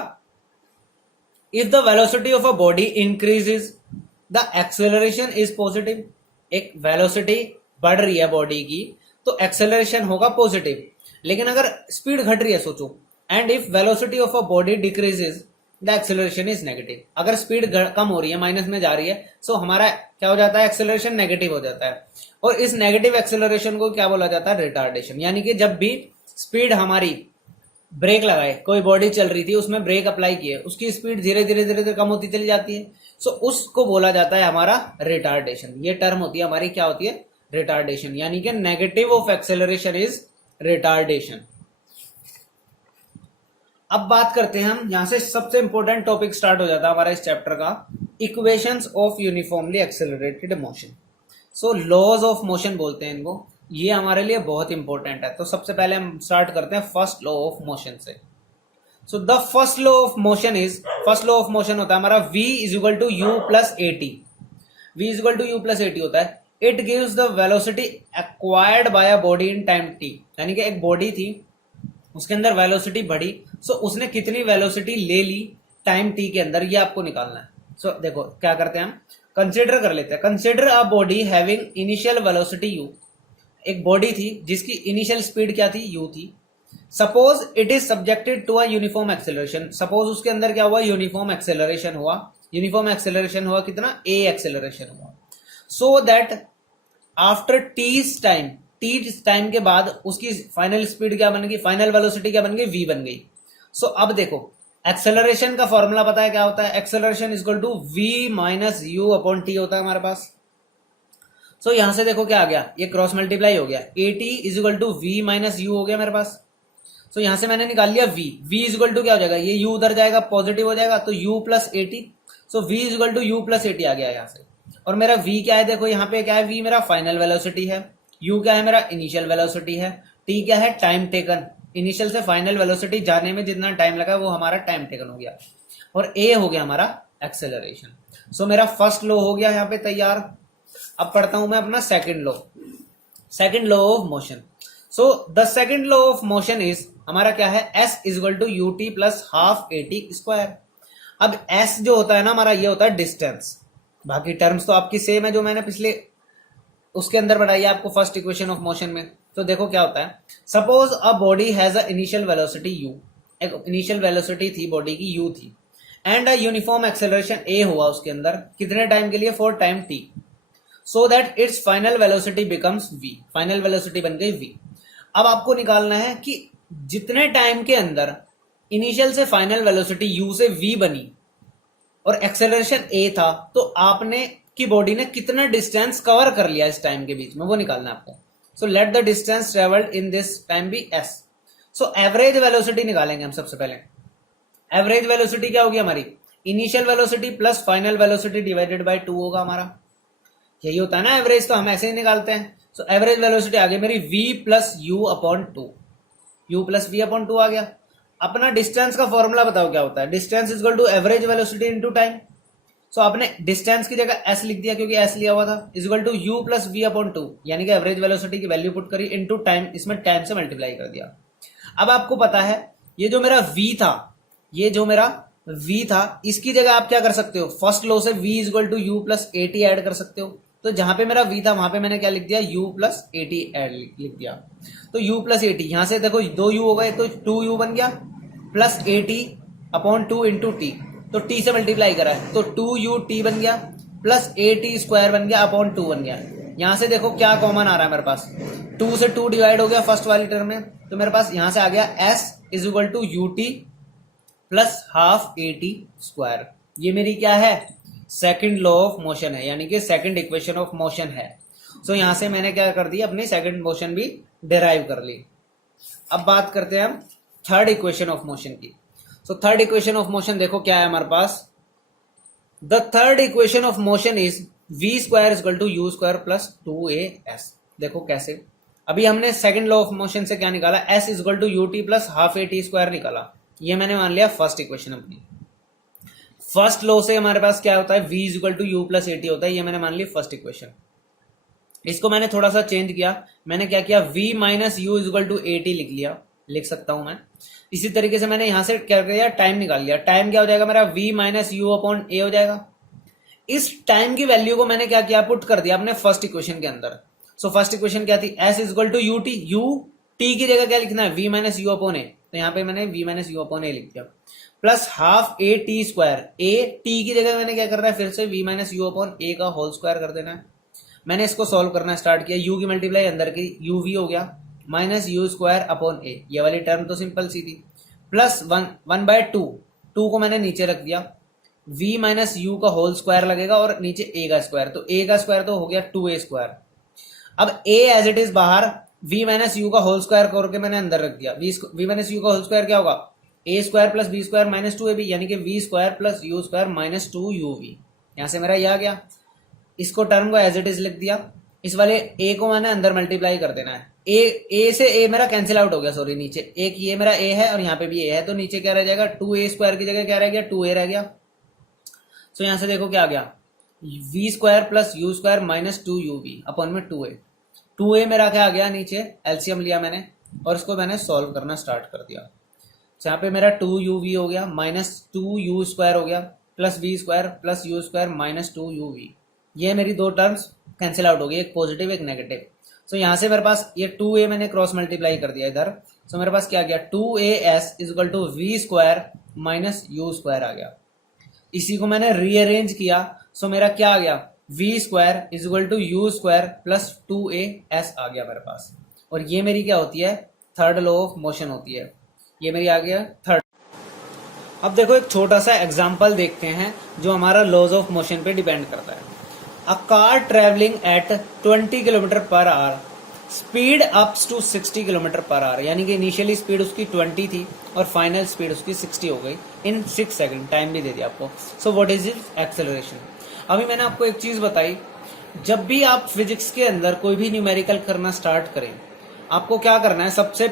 if the velocity of a body increases the acceleration is positive. एक वेलोसिटी बढ़ रही है बॉडी की तो एक्सेलरेशन होगा पॉजिटिव, लेकिन अगर स्पीड घट रही है सोचो, and if velocity of a body decreases the acceleration is negative. अगर स्पीड कम हो रही है, माइनस में जा रही है, सो हमारा क्या हो जाता है, एक्सेलरेशन नेगेटिव हो जाता है। और इस नेगेटिव एक्सेलरेशन को क्या बोला जाता है, रिटार्डेशन। यानी कि जब भी स्पीड हमारी, ब्रेक लगाए, कोई बॉडी चल रही थी उसमें ब्रेक अप्लाई किए, उसकी स्पीड धीरे धीरे धीरे धीरे कम होती चली जाती है, सो उसको बोला जाता है हमारा रिटार्डेशन। ये टर्म होती है हमारी, क्या होती है, रिटार्डेशन। यानी कि negative of acceleration is retardation. अब बात करते हैं हम, यहां से सबसे इंपॉर्टेंट टॉपिक स्टार्ट हो जाता है हमारा इस चैप्टर का, equations of uniformly accelerated motion. So laws of motion बोलते हैं इनको, ये हमारे लिए बहुत इंपॉर्टेंट है। तो सबसे पहले हम स्टार्ट करते हैं फर्स्ट लॉ ऑफ मोशन से। So the first law of motion is, first law of motion होता है हमारा v is equal to you plus A t. v is equal to you plus A T होता है। It gives the velocity acquired by a body in time t। यानी कि एक बॉडी थी, उसके अंदर वेलोसिटी बढ़ी, सो उसने कितनी वेलोसिटी ले ली टाइम t के अंदर, ये आपको निकालना है। सो देखो क्या करते हैं हम, कंसिडर कर लेते हैं। Consider a body having initial velocity u। एक बॉडी थी जिसकी इनिशियल स्पीड क्या थी, u थी। Suppose it is subjected to a uniform acceleration. Suppose उसके अंदर क्या हुआ, यूनिफॉर्म एक्सेलरेशन हुआ। यूनिफॉर्म एक्सेलरेशन हुआ कितना, a एक्सेलरेशन हुआ। So that after t time के बाद उसकी फाइनल स्पीड क्या बन गई, फाइनल वेलोसिटी क्या बन गई, v बन गई। सो अब देखो एक्सेलरेशन का फॉर्मूला पता है क्या होता है, acceleration is equal to v minus you upon t होता है हमारे पास। सो यहां से देखो क्या आ गया, ये क्रॉस मल्टीप्लाई हो गया, a t is equal to we minus u हो गया मेरे पास। सो यहां से मैंने निकाल लिया v, v is equal to क्या हो जाएगा, ये u उधर जाएगा, पॉजिटिव हो जाएगा, तो u plus A t. So v is equal to you plus A t आ गया यहाँ से। और मेरा v क्या है, देखो यहाँ पे क्या है, v मेरा फाइनल वेलोसिटी है, u क्या है मेरा इनिशियल वेलोसिटी है, t क्या है टाइम टेकन। इनिशियल से फाइनल वेलोसिटी जाने में जितना टाइम लगा वो हमारा टाइम टेकन हो गया, और a हो गया हमारा एक्सेलरेशन। सो मेरा फर्स्ट लॉ हो गया यहाँ पे तैयार। अब पढ़ता हूं मैं अपना second law, second law of motion. So the second law of motion is हमारा क्या है, s is equal to U T plus half A T square. अब s जो होता है ना हमारा, ये होता है डिस्टेंस। बाकी टर्म्स तो आपकी सेम है जो मैंने पिछले उसके अंदर बढ़ाई है आपको फर्स्ट इक्वेशन ऑफ मोशन में। तो देखो क्या होता है, suppose a body has a initial velocity u। एक इनिशियल वेलोसिटी थी बॉडी की, u थी, and a uniform acceleration a हुआ उसके अंदर, कितने टाइम के लिए, for time t। So that it's final velocity becomes v। Final velocity बन गई v। अब आपको निकालना है कि जितने टाइम के अंदर इनिशियल से फाइनल वेलोसिटी u से v बनी और एक्सेलरेशन a था, तो आपने की बॉडी ने कितना डिस्टेंस कवर कर लिया इस टाइम के बीच में, वो निकालना है आपको। So let the distance travelled in this time be s। So average velocity निकालेंगे हम सबसे पहले। एवरेज वेलोसिटी क्या होगी हमारी, initial velocity plus final velocity divided by 2 होगा हमारा। यही होता है ना एवरेज, तो हम ऐसे ही निकालते हैं। सो एवरेज वेलोसिटी आ गई मेरी v plus u upon two, you plus v upon two आ गया। अपना डिस्टेंस का फॉर्मूला बताओ क्या होता है, distance is equal to average velocity into time. So आपने डिस्टेंस की जगह एस लिख दिया क्योंकि एस लिया हुआ था, is equal to you plus v upon two, यानी कि एवरेज वेलोसिटी की वैल्यू पुट करी इनटू टाइम, इसमें टाइम से मल्टीप्लाई कर दिया। अब आपको पता है ये जो मेरा v था, ये जो मेरा v था, इसकी जगह आप क्या कर सकते हो, फर्स्ट लॉ से v is equal to you plus A t add कर सकते हो। तो जहां पे मेरा v था वहां पे मैंने क्या लिख दिया, u प्लस ए टी एड लिख दिया। तो u प्लस ए टी, यहां से देखो दो u हो गए तो 2u बन गया, plus A T upon 2 into T, तो t से मल्टीप्लाई करा है तो 2ut बन गया, प्लस ए टी स्क्वायर बन गया अपॉन 2 बन गया। यहां से देखो क्या कॉमन आ रहा है मेरे पास, 2 से 2 डिवाइड हो गया फर्स्ट वाली टर्म में, तो मेरे पास यहां से आ गया s is equal to U T plus half A T square. ये मेरी क्या है, सेकंड लॉ ऑफ मोशन है, यानी कि सेकंड इक्वेशन ऑफ मोशन है। सो यहां से मैंने क्या कर दी, अपनी सेकंड मोशन भी डिराइव कर ली। अब बात करते हैं हम थर्ड इक्वेशन ऑफ मोशन की। So third equation of motion देखो क्या है हमारे पास, the third equation of motion is v square is equal to you square plus 2as। देखो कैसे, अभी हमने सेकंड लॉ ऑफ मोशन से क्या निकाला, s is equal to U T plus half A T square निकाला, ये मैंने मान लिया फर्स्ट इक्वेशन अपनी। फर्स्ट लॉ से हमारे पास क्या होता है, v is equal to you plus A T होता है, ये मैंने मान ली फर्स्ट इक्वेशन। इसको मैंने थोड़ा सा चेंज किया, मैंने क्या किया, v minus u is equal to a t लिख लिया, लिख सकता हूं मैं। इसी तरीके से मैंने यहां से क्या किया, टाइम निकाल लिया, टाइम क्या हो जाएगा मेरा, v माइनस यू अपॉन ए हो जाएगा। इस टाइम की वैल्यू को मैंने क्या किया, पुट कर दिया अपने फर्स्ट इक्वेशन के अंदर। सो फर्स्ट इक्वेशन क्या थी, s is equal to you t, u t की जगह क्या लिखना है, v minus you upon a, तो यहाँ पे मैंने v minus you upon a लिख दिया, plus half A T square, a t की जगह मैंने क्या करना है, फिर से v minus you upon a का होल स्क्वायर कर देना है। मैंने इसको सॉल्व करना स्टार्ट किया, u की मल्टीप्लाई अंदर की यू वी हो गया, माइनस यू स्क्वायर अपॉन ए, ये वाली टर्म तो सिंपल सी थी, प्लस 1/2 को मैंने नीचे रख दिया, v माइनस यू का होल स्क्वायर लगेगा और नीचे a का स्क्वायर, तो a का स्क्वायर तो हो गया 2a स्क्वायर। अब a एज इट इज बाहर, v माइनस यू का होल स्क्वायर करके मैंने अंदर रख दिया, v माइनस यू का होल स्क्वायर क्या होगा, a square plus b square minus 2ab, यानी कि v square plus u square minus 2uv। यहां से मेरा ये आ गया, इसको टर्म को एज इट इज लिख दिया, इस वाले a को मैंने अंदर मल्टीप्लाई कर देना है, a से a मेरा कैंसिल आउट हो गया, सॉरी नीचे एक ये मेरा a है और यहाँ पे भी a है, तो नीचे क्या रह जाएगा, 2a स्क्वायर की जगह क्या रह गया, 2a रह गया। सो यहां से देखो क्या आ गया, v square plus you square minus 2uv upon में 2a मेरा क्या आ गया, नीचे एलसीएम लिया मैंने और इसको मैंने सॉल्व करना स्टार्ट कर दिया। यहाँ पे मेरा 2uv हो गया, माइनस 2u स्क्वायर हो गया, plus v square plus you square minus 2uv। ये मेरी दो टर्म्स कैंसिल आउट हो गई, एक पॉजिटिव एक नेगेटिव। सो यहाँ से मेरे पास ये 2a मैंने क्रॉस मल्टीप्लाई कर दिया इधर, सो मेरे पास क्या आ गया, 2as is equal to v square minus u square आ गया। इसी को मैंने रीअरेंज किया, सो मेरा क्या आ गया, v square is equal to you square plus 2as आ गया मेरे पास। और ये मेरी क्या होती है, थर्ड लॉ ऑफ मोशन होती है, ये मेरी आ गया थर्ड। अब देखो एक छोटा सा एग्जांपल देखते हैं जो हमारा लॉज ऑफ मोशन पे डिपेंड करता है। A car travelling at 20 kilometre per hour, speed ups to 60 kilometre per hour, यानी कि इनिशियली स्पीड उसकी 20 थी और फाइनल स्पीड उसकी 60 हो गई इन 6 सेकंड, टाइम भी दे दिया आपको। So what is it acceleration. अभी मैंने आपको एक चीज बताई, जब भी आप फिजिक्स के अंदर कोई भी न्यूमेरिकल करना स्टार्ट करें, आपको क्या करना है, सबसे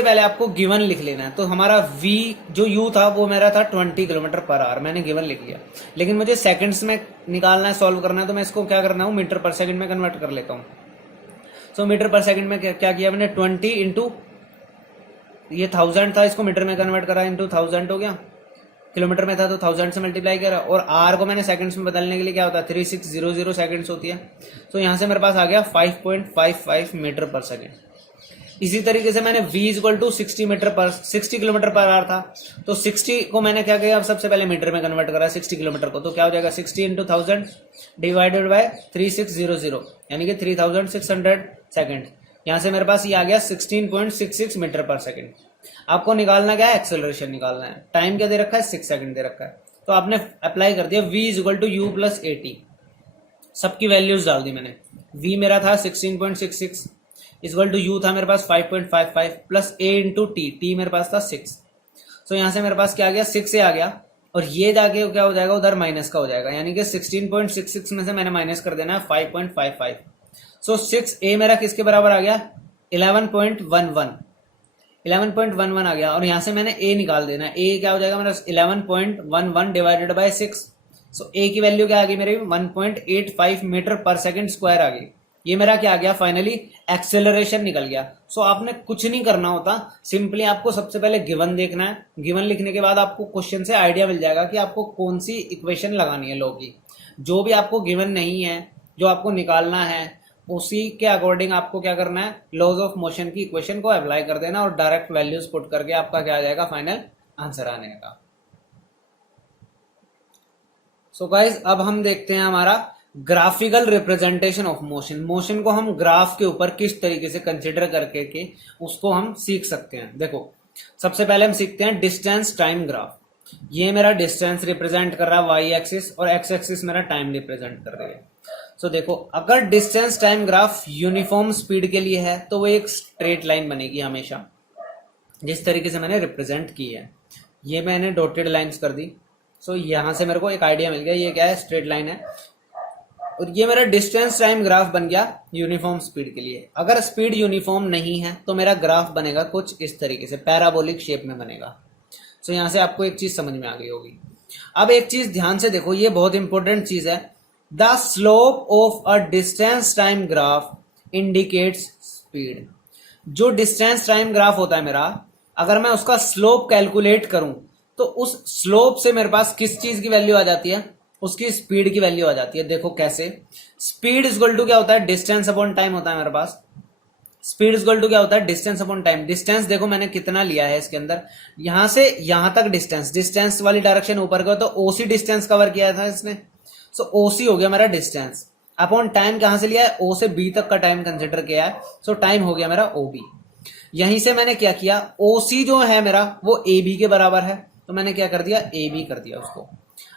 पहले आपको गिवन लिख लेना है। तो हमारा v जो u था वो मेरा था 20 किलोमीटर पर आवर, मैंने गिवन लिख लिया, लेकिन मुझे सेकंड्स में निकालना है, सॉल्व करना है, तो मैं इसको क्या करना हूँ, मीटर पर सेकंड में कन्वर्ट कर लेता हूँ। सो मीटर पर सेकंड में क्या किया मैंने, 20 इंटू ये 1000 था, इसको मीटर में कन्वर्ट करा, इंटू 1000 हो गया, किलोमीटर में था तो 1000 से मल्टीप्लाई करा, और r को मैंने सेकंड्स में बदलने के लिए क्या होता है, 3600 सेकंड्स होती है। तो यहां से मेरे पास आ गया 5.55 मीटर पर सेकंड। इसी तरीके से मैंने v equal to 60 kilometre per hour था, तो 60 को मैंने क्या किया, सबसे पहले मीटर में कन्वर्ट करा 60 किलोमीटर को, तो क्या हो जाएगा 60 इंटू 1000 डिवाइडेड बाय 3600, यानी कि 3600 सेकंड। यहां से मेरे पास ये आ गया 16.66 मीटर पर सेकंड। आपको निकालना क्या है, एक्सेलरेशन निकालना है। टाइम क्या दे रखा है, 6 सेकंड दे रखा है, तो आपने अप्लाई कर दिया v equal to you plus A T, सबकी वैल्यूज डाल दी मैंने। v मेरा था 16.66 इक्वल टू यू था मेरे पास 5.55 प्लस a इंटू टी मेरे पास था 6। सो यहां से मेरे पास क्या आ गया, 6 से आ गया, और ये जाके क्या हो जाएगा, उधर माइनस का हो जाएगा, यानी कि 16.66 में से मैंने माइनस कर देना है 5.55। सो 6a मेरा किसके बराबर आ गया, 11.11 आ गया, और यहां से मैंने a निकाल देना है। a क्या हो जाएगा मेरा 11.11 डिवाइडेड बाय 6, सो ए की वैल्यू क्या आ गई मेरी 1.85 मीटर पर सेकंड स्क्वायर आ गई। ये मेरा क्या आ गया फाइनली एक्सेलरेशन निकल गया। सो आपने कुछ नहीं करना होता, सिंपली आपको सबसे पहले गिवन देखना है। गिवन लिखने के बाद आपको क्वेश्चन से आइडिया मिल जाएगा कि आपको कौन सी इक्वेशन लगानी है लॉ की। जो भी आपको गिवन नहीं है, जो आपको निकालना है, उसी के अकॉर्डिंग आपको क्या करना है, लॉज ऑफ मोशन की इक्वेशन को अप्लाई कर देना और डायरेक्ट वैल्यूज पुट करके आपका क्या आ जाएगा फाइनल आंसर आने का। सो गाइज अब हम देखते हैं हमारा graphical representation of motion. Motion को हम ग्राफ के ऊपर किस तरीके से कंसिडर करके के उसको हम सीख सकते हैं। देखो सबसे पहले हम सीखते हैं डिस्टेंस टाइम ग्राफ। ये मेरा डिस्टेंस रिप्रेजेंट कर रहा है वाई एक्सिस और एक्स एक्सिस मेरा टाइम रिप्रेजेंट कर रही है। सो देखो अगर distance time graph uniform speed के लिए है तो वो एक स्ट्रेट लाइन बनेगी हमेशा, जिस तरीके से मैंने रिप्रेजेंट की है। ये मैंने डॉटेड लाइंस कर दी। सो यहां से मेरे को एक आइडिया मिल गया ये क्या है, स्ट्रेट लाइन है। और ये मेरा डिस्टेंस टाइम ग्राफ बन गया यूनिफॉर्म स्पीड के लिए। अगर स्पीड यूनिफॉर्म नहीं है तो मेरा ग्राफ बनेगा कुछ इस तरीके से, पैराबोलिक शेप में बनेगा। सो यहां से आपको एक चीज समझ में आ गई होगी। अब एक चीज ध्यान से देखो, ये बहुत इंपॉर्टेंट चीज है। The slope of a distance time graph indicates speed. जो डिस्टेंस टाइम ग्राफ होता है मेरा, अगर मैं उसका स्लोप कैलकुलेट करूं तो उस स्लोप से मेरे पास किस चीज की वैल्यू आ जाती है, उसकी स्पीड की वैल्यू आ जाती है। देखो कैसे, स्पीड इक्वल टू क्या होता है, डिस्टेंस अपॉन टाइम होता है मेरे पास। स्पीड इक्वल टू क्या होता है, डिस्टेंस अपॉन टाइम। डिस्टेंस देखो मैंने कितना लिया है इसके अंदर, यहां से यहां तक डिस्टेंस, डिस्टेंस वाली डायरेक्शन ऊपर का तो ओसी डिस्टेंस कवर किया था इसने। सो ओसी हो गया मेरा डिस्टेंस अपॉन टाइम। कहां से लिया है, ओ से बी तक का टाइम कंसिडर किया है। सो टाइम हो गया मेरा ओबी। यहीं से मैंने क्या किया, ओसी जो है मेरा वो ए बी के बराबर है, तो मैंने क्या कर दिया, ए बी कर दिया उसको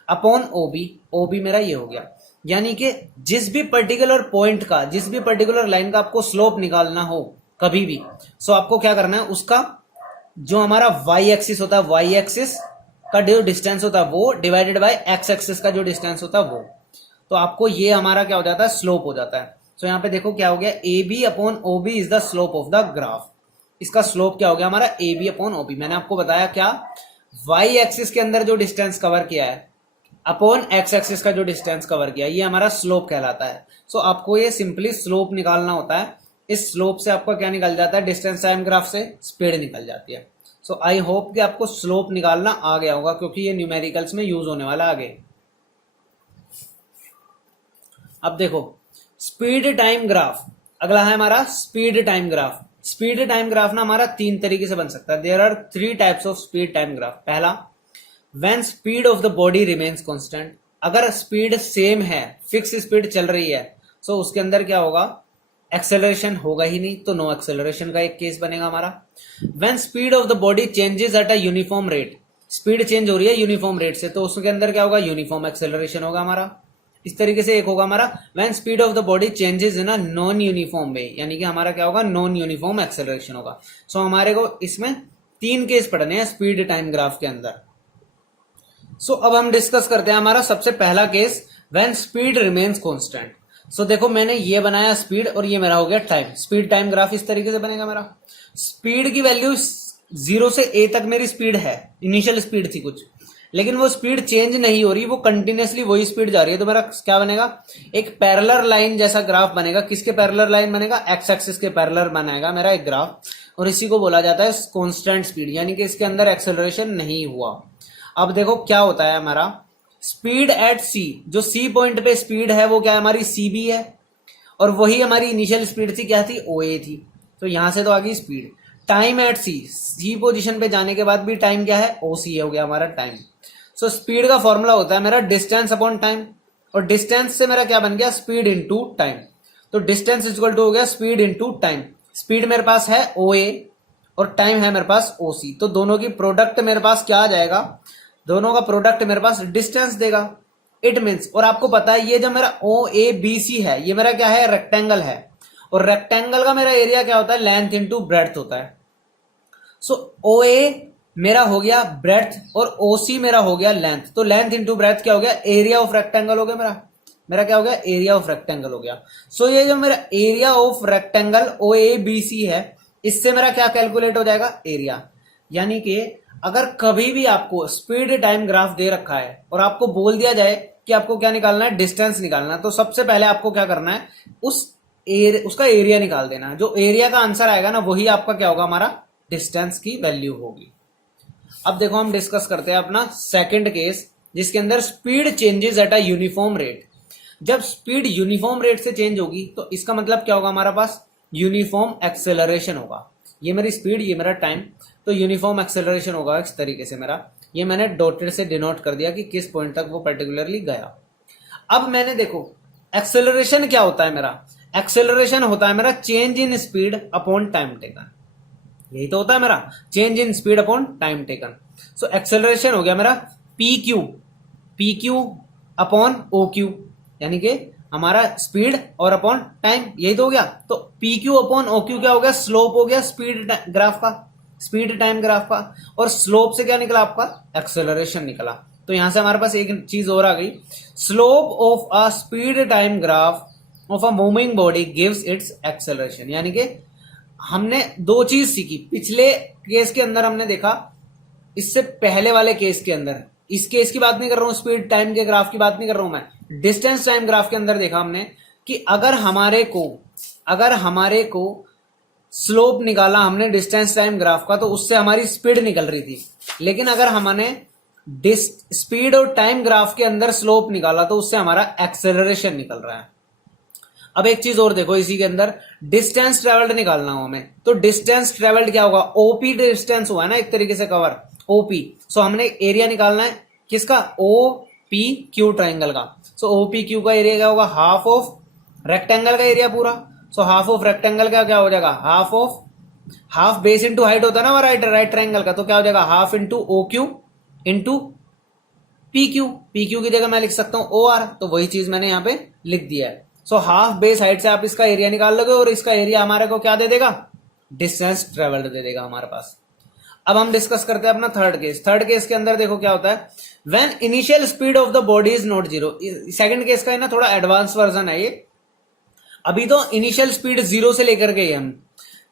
अपॉन ओबी। ओबी मेरा ये हो गया। यानी कि जिस भी पर्टिकुलर पॉइंट का, जिस भी पर्टिकुलर लाइन का आपको स्लोप निकालना हो कभी भी, सो आपको क्या करना है, उसका जो हमारा वाई एक्सिस होता है, वाई एक्सिस का जो डिस्टेंस होता है वो डिवाइडेड बाय एक्स एक्सिस का जो डिस्टेंस होता है वो, तो आपको ये हमारा क्या हो जाता है, स्लोप हो जाता है। सो यहाँ पे देखो क्या हो गया, A B upon O B is the slope of the graph. इसका स्लोप क्या हो गया हमारा, A B upon O B. मैंने आपको बताया क्या, वाई एक्सिस के अंदर जो डिस्टेंस कवर किया है अपॉन एक्स एक्सिस का जो डिस्टेंस कवर किया, ये हमारा स्लोप कहलाता है। सो आपको ये सिंपली स्लोप निकालना होता है। इस स्लोप से आपका क्या निकल जाता है, डिस्टेंस टाइम ग्राफ से स्पीड निकल जाती है। सो आई होप कि आपको स्लोप निकालना आ गया होगा, क्योंकि ये न्यूमेरिकल्स में यूज होने वाला आगे। अब देखो स्पीड टाइम ग्राफ, अगला है हमारा speed time graph. Speed time graph ना हमारा तीन तरीके से बन सकता है। There are 3 types of speed time graph. पहला, when speed of the body remains constant. अगर स्पीड सेम है, फिक्स स्पीड चल रही है, सो उसके अंदर क्या होगा, एक्सेलरेशन होगा ही नहीं, तो नो एक्सेलरेशन का एक केस बनेगा हमारा। When speed of the body changes at a uniform rate, speed change हो रही है यूनिफॉर्म रेट से, तो उसके अंदर क्या होगा, यूनिफॉर्म एक्सेलरेशन होगा हमारा। इस तरीके से एक होगा हमारा when speed of the body changes in a non uniform way, यानी कि हमारा क्या होगा, नॉन यूनिफॉर्म एक्सेलरेशन होगा। सो हमारे को इसमें 3 केस पढ़ने हैं स्पीड टाइम ग्राफ के अंदर। सो अब हम डिस्कस करते हैं हमारा सबसे पहला case, when speed remains constant. So देखो मैंने ये बनाया स्पीड और ये मेरा हो गया टाइम। स्पीड टाइम ग्राफ इस तरीके से बनेगा मेरा। स्पीड की वैल्यू 0 से a तक मेरी स्पीड है, इनिशियल स्पीड थी कुछ, लेकिन वो स्पीड चेंज नहीं हो रही, वो कंटिन्यूसली वही स्पीड जा रही है। तो मेरा क्या बनेगा, एक पैरेलल लाइन जैसा ग्राफ बनेगा। किसके पैरेलल लाइन बनेगा, एक्स एक्सिस के पैरेलल बनाएगा मेरा एक ग्राफ, और इसी को बोला जाता है कांस्टेंट स्पीड, यानी कि इसके अंदर एक्सेलरेशन नहीं हुआ। अब देखो क्या होता है हमारा, स्पीड एट सी, जो सी पॉइंट पे स्पीड है वो क्या है, हमारी सी बी है, और वही हमारी इनिशियल स्पीड थी, क्या थी, ओ ए थी। तो यहां से तो आ गई स्पीड। टाइम एट सी, सी पोजीशन पे जाने के बाद भी टाइम क्या है, ओ सी हो गया हमारा टाइम। सो स्पीड का फॉर्मूला होता है मेरा डिस्टेंस अपॉन टाइम, और डिस्टेंस से मेरा क्या बन गया, स्पीड इनटू टाइम। तो डिस्टेंस इक्वल टू हो गया स्पीड इनटू टाइम। स्पीड मेरे पास है ओ ए और टाइम है मेरे पास ओ सी, तो दोनों की प्रोडक्ट मेरे पास क्या आ जाएगा, दोनों का प्रोडक्ट मेरे पास डिस्टेंस देगा। इट मीन्स, और आपको पता है ये जो मेरा ओ ए बी सी है, ये मेरा क्या है, रेक्टेंगल है, और रेक्टेंगल का मेरा एरिया क्या होता है, लेंथ इनटू ब्रेड्थ होता है। सो ओ ए मेरा हो गया ब्रेड्थ और ओ सी मेरा हो गया लेंथ, तो लेंथ इंटू ब्रेड्थ क्या हो गया, एरिया ऑफ रेक्टेंगल हो गया मेरा क्या हो गया, एरिया ऑफ रेक्टेंगल हो गया। सो ये जो मेरा area of rectangle O A B C है, इससे मेरा क्या कैलकुलेट हो जाएगा, एरिया। यानी कि अगर कभी भी आपको स्पीड टाइम ग्राफ दे रखा है और आपको बोल दिया जाए कि आपको क्या निकालना है, डिस्टेंस निकालना है, तो सबसे पहले आपको क्या करना है, उसका एरिया निकाल देना है। जो एरिया का आंसर आएगा ना, वही आपका क्या होगा, हमारा डिस्टेंस की वैल्यू होगी। अब देखो हम डिस्कस करते हैं अपना सेकंड केस, जिसके अंदर speed changes at a uniform rate. जब स्पीड यूनिफॉर्म रेट से चेंज होगी तो इसका मतलब क्या होगा, हमारा पास यूनिफॉर्म एक्सेलरेशन होगा। ये मेरी स्पीड, ये मेरा टाइम, तो यूनिफॉर्म एक्सेलरेशन होगा इस तरीके से मेरा। ये मैंने डॉटेड से डिनोट कर दिया कि किस पॉइंट तक वो पर्टिकुलरली गया। अब मैंने देखो एक्सेलरेशन क्या होता है मेरा, एक्सेलरेशन होता है मेरा change in speed upon time taken. यही तो होता है मेरा, change in speed upon time taken. So acceleration हो गया मेरा P Q upon O Q, यानी कि हमारा स्पीड और अपॉन टाइम, यही तो हो गया। तो P Q upon O Q क्या हो गया, स्लोप हो गया स्पीड ग्राफ का, स्पीड टाइम ग्राफ का। और स्लोप से क्या निकला आपका, एक्सेलरेशन निकला। तो यहां से हमारे पास एक चीज और आ गई, slope of a speed time graph of a moving body gives it's acceleration. यानी कि हमने दो चीज सीखी पिछले केस के अंदर, हमने देखा इससे पहले वाले केस के अंदर, इस केस की बात नहीं कर रहा हूं, स्पीड टाइम के ग्राफ की बात नहीं कर रहा हूं मैं, डिस्टेंस टाइम ग्राफ के अंदर देखा हमने कि अगर हमारे को स्लोप निकाला हमने डिस्टेंस टाइम ग्राफ का, तो उससे हमारी स्पीड निकल रही थी। लेकिन अगर हमने स्पीड और टाइम ग्राफ के अंदर स्लोप निकाला तो उससे हमारा एक्सेलरेशन निकल रहा है। अब एक चीज और देखो, इसी के अंदर डिस्टेंस ट्रेवल्ड निकालना हो हमें, तो डिस्टेंस ट्रेवल्ड क्या होगा, ओपी डिस्टेंस हुआ है ना एक तरीके से कवर, ओपी। सो हमने एरिया निकालना है किसका, ओ पी क्यू ट्राइंगल का। सो ओ पी क्यू का एरिया क्या होगा, हाफ ऑफ रेक्टेंगल का एरिया पूरा। सो हाफ ऑफ रेक्टेंगल का क्या हो जाएगा, हाफ बेस इंटू हाइट होता है ना राइट ट्राइंगल का, तो क्या हो जाएगा, half into O Q into P Q की जगह मैं लिख सकता हूं ओ आर, तो वही चीज मैंने यहां पे लिख दिया है। सो हाफ बेस हाइट से आप इसका एरिया निकाल लोगे और इसका एरिया हमारे को क्या दे देगा, डिस्टेंस ट्रेवल्ड दे देगा हमारे पास। अब हम डिस्कस करते हैं अपना थर्ड केस के अंदर देखो क्या होता है, when initial speed of the body is not zero. Second case का है ना, थोड़ा एडवांस वर्जन है ये। अभी तो इनिशियल स्पीड जीरो से लेकर गए हम,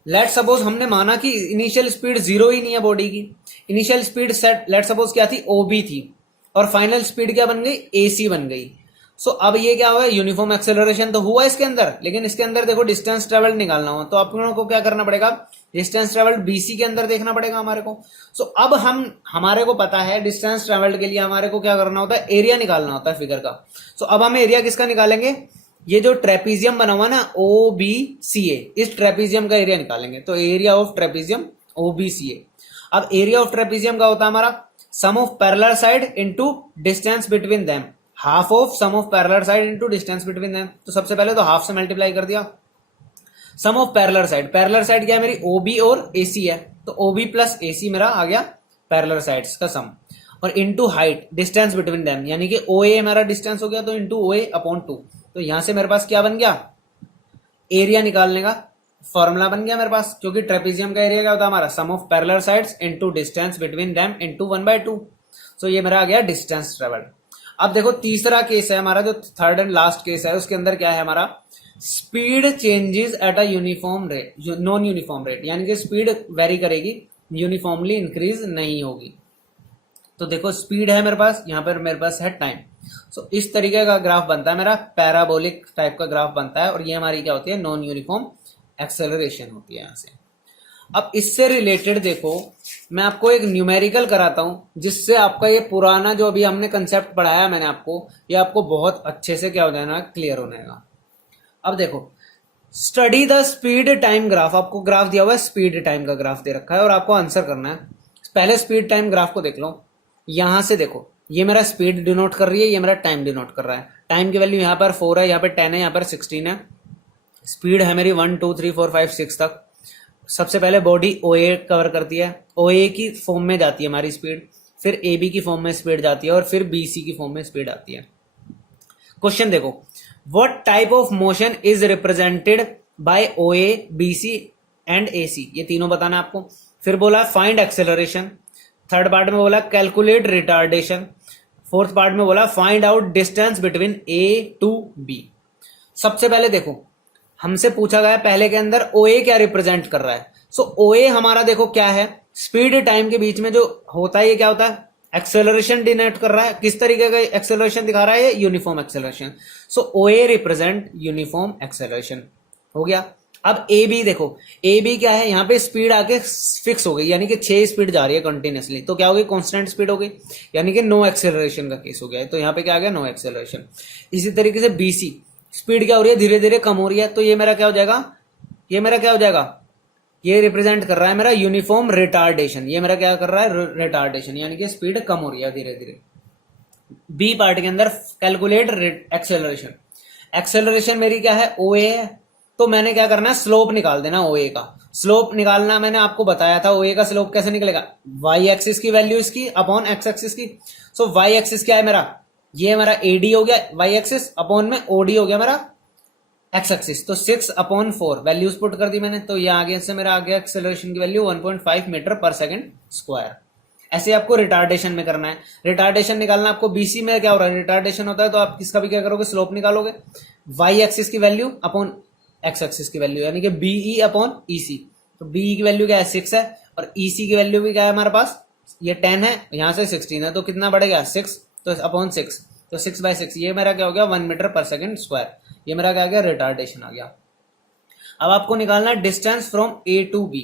लेट सपोज हमने माना कि इनिशियल स्पीड जीरो ही नहीं है बॉडी की, initial speed set let suppose क्या थी, ओबी थी, और फाइनल स्पीड क्या बन गई, एसी बन गई। सो अब ये क्या हुआ, यूनिफॉर्म एक्सेलरेशन तो हुआ इसके अंदर, लेकिन इसके अंदर देखो डिस्टेंस ट्रेवल्ड निकालना हो, तो आप लोगों को क्या करना पड़ेगा, डिस्टेंस ट्रेवल्ड बीसी के अंदर देखना पड़ेगा हमारे को। सो अब हमारे को पता है डिस्टेंस ट्रेवल्ड के लिए हमारे को क्या करना होता है, एरिया निकालना होता है फिगर का। सो अब हम एरिया किसका निकालेंगे, ये जो ट्रेपीजियम बना हुआ ना ओ बी सी ए, इस ट्रेपीजियम का एरिया निकालेंगे। तो area of trapezium O B C A. अब एरिया ऑफ ट्रेपीजियम का होता है हमारा sum of parallel side into distance between them, half of sum of parallel side into distance between them. तो सबसे पहले तो हाफ से मल्टीप्लाई कर दिया, सम ऑफ पैरेलल साइड क्या है मेरी, ओबी और एसी है, तो ओबी प्लस एसी मेरा आ गया पैरेलल साइड्स का सम, और into height distance between them, यानी कि ओ ए हमारा डिस्टेंस हो गया, तो इनटू ओ ए अपॉन 2। तो यहां से मेरे पास क्या बन गया, एरिया निकालने का फॉर्मूला बन गया मेरे पास, क्योंकि ट्रेपीजियम का एरिया क्या होता है हमारा, sum of parallel sides into distance between them into 1/2। So ये मेरा आ गया डिस्टेंस ट्रेवल्ड। अब देखो तीसरा केस है हमारा, जो थर्ड एंड लास्ट केस है, उसके अंदर क्या है हमारा, speed changes at a uniform rate, non uniform rate, यानी कि स्पीड वेरी करेगी, यूनिफॉर्मली इंक्रीज नहीं होगी। तो देखो स्पीड है मेरे पास, यहां पर मेरे पास है टाइम। सो इस तरीके का ग्राफ बनता है मेरा, पैराबोलिक टाइप का ग्राफ बनता है, और ये हमारी क्या होती है, नॉन यूनिफॉर्म एक्सेलरेशन होती है यहां से। अब इससे रिलेटेड देखो मैं आपको एक न्यूमेरिकल कराता हूं, जिससे आपका ये पुराना जो अभी हमने कंसेप्ट पढ़ाया मैंने आपको, ये आपको बहुत अच्छे से क्या हो जाएगा, क्लियर होने का। अब देखो study the speed time graph, आपको ग्राफ दिया हुआ है, स्पीड टाइम का ग्राफ दे रखा है और आपको आंसर करना है। पहले स्पीड टाइम ग्राफ को देख लो, यहां से देखो ये मेरा स्पीड डिनोट कर रही है, ये मेरा टाइम डिनोट कर रहा है। टाइम की वैल्यू यहां पर 4 है, यहां पर 10 है, यहां पर 16 है। स्पीड है मेरी 1 2 3 4 5 6 तक। सबसे पहले बॉडी ओ ए कवर करती है, ओ ए की फॉर्म में जाती है हमारी स्पीड, फिर ए बी की फॉर्म में स्पीड जाती है, और फिर बी सी की फॉर्म में स्पीड आती है। क्वेश्चन देखो, what type of motion is represented by O A B C and A C, ये तीनों बताना है आपको। फिर बोला फाइंड एक्सेलरेशन, थर्ड पार्ट में बोला कैलकुलेट रिटार्डेशन, फोर्थ पार्ट में बोला find out distance between A to B. सबसे पहले देखो हमसे पूछा गया पहले के अंदर ओ ए क्या रिप्रेजेंट कर रहा है। सो ओ ए हमारा देखो क्या है, स्पीड टाइम के बीच में जो होता है ये क्या होता है, एक्सेलरेशन डिनोट कर रहा है। किस तरीके का एक्सेलरेशन दिखा रहा है ये, uniform acceleration. So O A represent uniform acceleration हो गया। अब ए बी देखो, ए बी क्या है, यहाँ पे स्पीड आके फिक्स हो गई, यानी कि 6 स्पीड जा रही है कंटिन्यूसली, तो क्या हो गई, कांस्टेंट स्पीड हो गई, यानी कि नो एक्सेलरेशन का केस हो गया है। तो यहाँ पे क्या आ गया, नो एक्सेलरेशन। इसी तरीके से बी सी, स्पीड क्या हो रही है, धीरे धीरे कम हो रही है, तो ये मेरा क्या हो जाएगा, ये मेरा क्या हो जाएगा, ये रिप्रेजेंट कर रहा है मेरा यूनिफॉर्म रिटार्डेशन। ये मेरा क्या कर रहा है, रिटार्डेशन, यानी कि स्पीड कम हो रही है धीरे धीरे। बी पार्ट के अंदर कैलकुलेट एक्सेलरेशन, एक्सेलरेशन मेरी क्या है, ओ ए है, तो मैंने क्या करना है, स्लोप निकाल देना ओ ए का। स्लोप निकालना मैंने आपको बताया था, ओ ए का स्लोप कैसे निकलेगा, वाई एक्सिस की वैल्यू इसकी अपॉन एक्स एक्सिस की। सो वाई एक्सिस क्या है मेरा, ये मेरा ए डी हो गया वाई एक्सिस, अपॉन में ओ डी हो गया मेरा एक्स एक्सिस। तो 6/4 वैल्यूज पुट कर दी मैंने, तो ये आगे से मेरा आ गया एक्सेलरेशन की value 1.5 metre per second square. ऐसे आपको रिटार्डेशन में करना है, रिटार्डेशन निकालना आपको। बीसी में क्या हो रहा है, रिटार्डेशन होता है, तो आप किसका भी क्या करोगे, स्लोप निकालोगे, वाई एक्सिस की वैल्यू अपॉन एक्स एक्सिस की वैल्यू, यानी कि बीई अपॉन ईसी। तो बीई की वैल्यू क्या है, 6 है, और ईसी की वैल्यू भी क्या है हमारे पास, ये 10 है, यहां से 16 है, तो कितना बढ़ेगा, 6, तो अपॉन 6, तो 6/6, ये मेरा क्या हो गया, 1 मीटर पर सेकंड स्क्वायर। ये मेरा क्या आ गया, रिटार्डेशन आ गया। अब आपको निकालना है distance from A to B,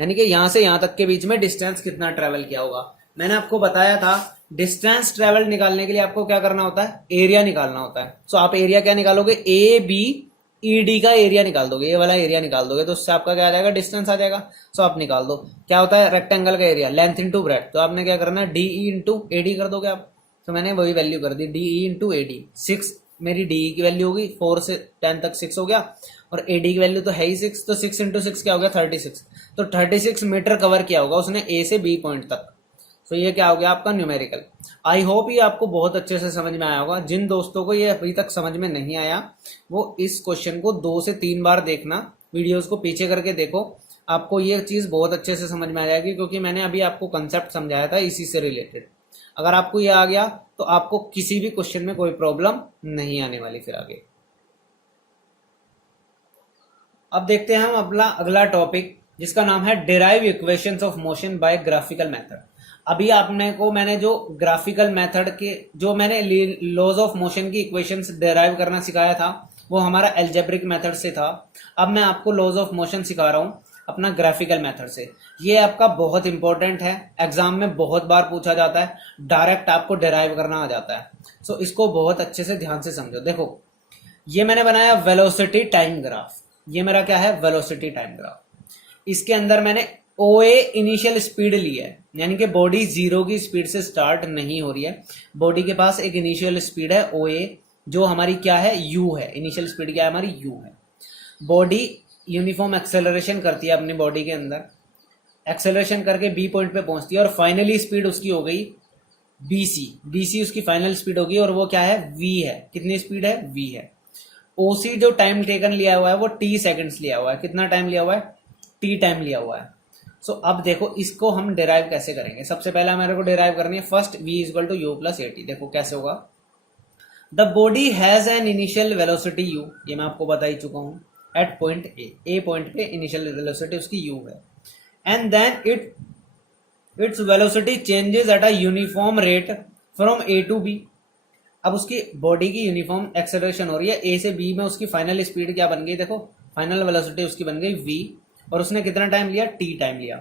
यानी कि यहां से यहां तक के बीच में डिस्टेंस कितना ट्रेवल किया होगा। मैंने आपको बताया था डिस्टेंस ट्रेवल निकालने के लिए आपको क्या करना होता है, एरिया निकालना होता है। सो आप एरिया क्या निकालोगे, ए बी ई डी का एरिया निकाल दोगे, ये वाला एरिया निकाल दोगे, तो उससे आपका क्या आ जाएगा, डिस्टेंस आ जाएगा। सो आप निकाल दो, क्या होता है रेक्टेंगल का एरिया, लेंथ इंटू ब्रेड्थ, तो आपने क्या करना है, D E into A D कर दोगे आप। तो मैंने वही वैल्यू कर दी, D E into A D. 6 मेरी डी की वैल्यू होगी, 4 से 10 तक 6 हो गया, और ए डी की वैल्यू तो है ही 6, तो 6 इंटू 6 क्या हो गया, 36। तो 36 मीटर कवर किया होगा उसने ए से बी पॉइंट तक। तो ये क्या हो गया आपका न्यूमेरिकल। आई होप ये आपको बहुत अच्छे से समझ में आया होगा। जिन दोस्तों को ये अभी तक समझ में नहीं आया, वो इस क्वेश्चन को 2 से 3 बार देखना, वीडियोस को पीछे करके देखो, आपको ये चीज़ बहुत अच्छे से समझ में आ जाएगी, क्योंकि मैंने अभी आपको कंसेप्ट समझाया था इसी से रिलेटेड। अगर आपको ये आ गया तो आपको किसी भी क्वेश्चन में कोई प्रॉब्लम नहीं आने वाली फिर आगे। अब देखते हैं हम अपना अगला टॉपिक, जिसका नाम है derive equations of motion by graphical method. अभी आपने को मैंने जो ग्राफिकल मेथड के जो मैंने लॉज ऑफ मोशन की इक्वेशंस डिराइव करना सिखाया था, वो हमारा एल्जेब्रिक मेथड से था। अब मैं आपको लॉज ऑफ मोशन सिखा रहा हूं अपना ग्राफिकल मेथड से। ये आपका बहुत इंपॉर्टेंट है, एग्जाम में बहुत बार पूछा जाता है, डायरेक्ट आपको डिराइव करना आ जाता है। सो इसको बहुत अच्छे से ध्यान से समझो। देखो, ये मैंने बनाया वेलोसिटी टाइम ग्राफ, ये मेरा क्या है, वेलोसिटी टाइम ग्राफ। इसके अंदर मैंने ओ ए इनिशियल स्पीड ली है, यानी कि बॉडी 0 की स्पीड से स्टार्ट नहीं हो रही है, बॉडी के पास एक इनिशियल स्पीड है ओ ए, जो हमारी क्या है, यू है। इनिशियल स्पीड क्या है हमारी, यू है। बॉडी यूनिफॉर्म एक्सेलरेशन करती है अपनी बॉडी के अंदर, एक्सेलरेशन करके बी पॉइंट पे पहुंचती है, और फाइनली स्पीड उसकी हो गई बीसी। बीसी उसकी फाइनल स्पीड होगी, और वो क्या है, वी है। कितनी स्पीड है, वी है। ओसी जो टाइम टेकन लिया हुआ है वो टी सेकंड्स लिया हुआ है। कितना टाइम लिया हुआ है, टी टाइम लिया हुआ है। सो अब देखो इसको हम डिराइव कैसे करेंगे। सबसे पहले हमारे को डिराइव करनी है first v equal to you plus A T. देखो कैसे होगा, the body has an initial velocity u, ये मैं आपको बता ही चुका हूं, एट पॉइंट ए पॉइंट पे इनिशियल वेलोसिटी उसकी u है, and then its velocity changes at a uniform rate from A to B. अब उसकी बॉडी की यूनिफॉर्म एक्सेलरेशन हो रही है, ए से बी में उसकी फाइनल स्पीड क्या बन गई, देखो फाइनल वेलोसिटी उसकी बन गई v, और उसने कितना टाइम लिया, टी टाइम लिया।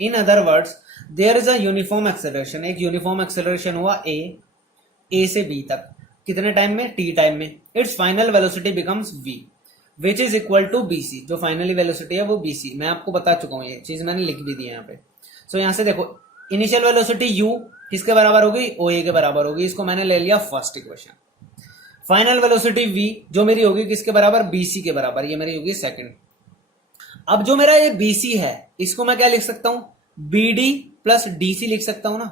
In other words there is a uniform acceleration, एक यूनिफॉर्म एक्सेलरेशन हुआ ए से बी तक, कितने टाइम में, टी टाइम में। Its final velocity becomes v which is equal to bc, जो फाइनली वेलोसिटी है वो bc। मैं आपको बता चुका हूँ, ये चीज मैंने लिख भी दी है यहाँ पे। सो यहाँ से देखो इनिशियल वेलोसिटी u किसके बराबर होगी, OA के बराबर होगी, इसको मैंने ले लिया first equation. Final velocity v जो मेरी होगी किसके बराबर, BC के बराबर, ये मेरी होगी सेकंड। अब जो मेरा ये BC है, इसको मैं क्या लिख सकता हूं, BD प्लस DC लिख सकता हूं ना,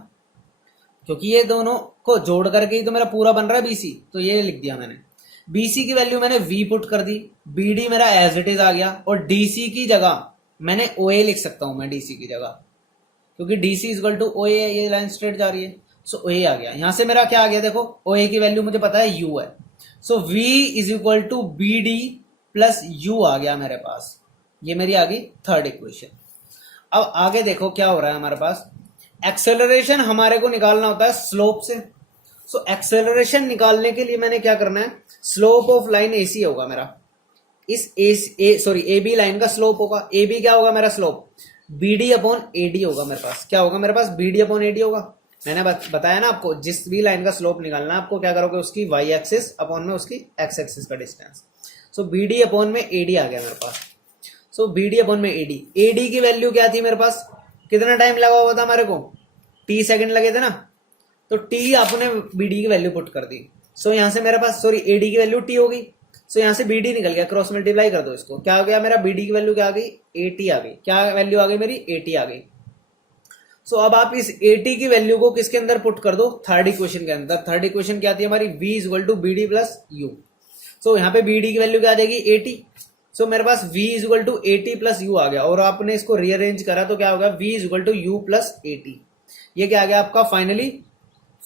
क्योंकि ये दोनों को जोड़ करके ही तो मेरा पूरा बन रहा है BC। तो ये लिख दिया मैंने, BC की वैल्यू मैंने V पुट कर दी, BD मेरा एज इट इज आ गया, और DC की जगह मैंने OA लिख सकता हूं मैं DC की जगह, क्योंकि DC इक्वल टू OA, ये लाइन स्ट्रेट जा रही है। सो OA आ गया, यहां से मेरा क्या आ गया, देखो OA की वैल्यू मुझे पता है U है, so V is equal to BD plus U आ गया मेरे पास, ये मेरी आ गई थर्ड इक्वेशन। अब आगे देखो क्या हो रहा है हमारे पास, एक्सेलरेशन हमारे को निकालना होता है स्लोप से। सो एक्सेलरेशन निकालने के लिए मैंने क्या करना है, स्लोप ऑफ लाइन एसी होगा मेरा, इस ए बी लाइन का स्लोप होगा, ए बी क्या होगा मेरा slope, B D upon A D होगा मेरे पास, क्या होगा मेरे पास, B D upon A D होगा। मैंने बताया ना आपको, जिस भी लाइन का स्लोप निकालना है आपको क्या करोगे, उसकी वाई एक्सिस अपॉन में उसकी एक्स एक्सिस का डिस्टेंस। सो बी डी अपॉन में ए डी आ गया मेरे पास। सो बी डी अपॉन में ए डी की वैल्यू क्या थी मेरे पास, कितना टाइम लगा हुआ था हमारे को, टी सेकंड लगे थे ना, तो टी आपने बी डी की वैल्यू पुट कर दी। सो यहां से मेरे पास ए डी की वैल्यू टी होगी। सो यहां से बी डी निकल गया, क्रॉस मल्टीप्लाई कर दो इसको, क्या हो गया मेरा, बी डी की वैल्यू क्या आ गई, ए टी आ गई, क्या वैल्यू आ गई मेरी, ए टी आ गई। सो अब आप इस ए टी की वैल्यू को किसके अंदर पुट कर दो, थर्ड इक्वेशन के अंदर। थर्ड इक्वेशन क्या आती है हमारी, v equal to B D plus u. So यहाँ पे बी डी की वैल्यू क्या आ जाएगी, ए टी। सो मेरे पास v equal to a t plus u आ गया, और आपने इसको रीअरेंज करा तो क्या होगा, v equal to you plus A T. ये क्या आ गया आपका finally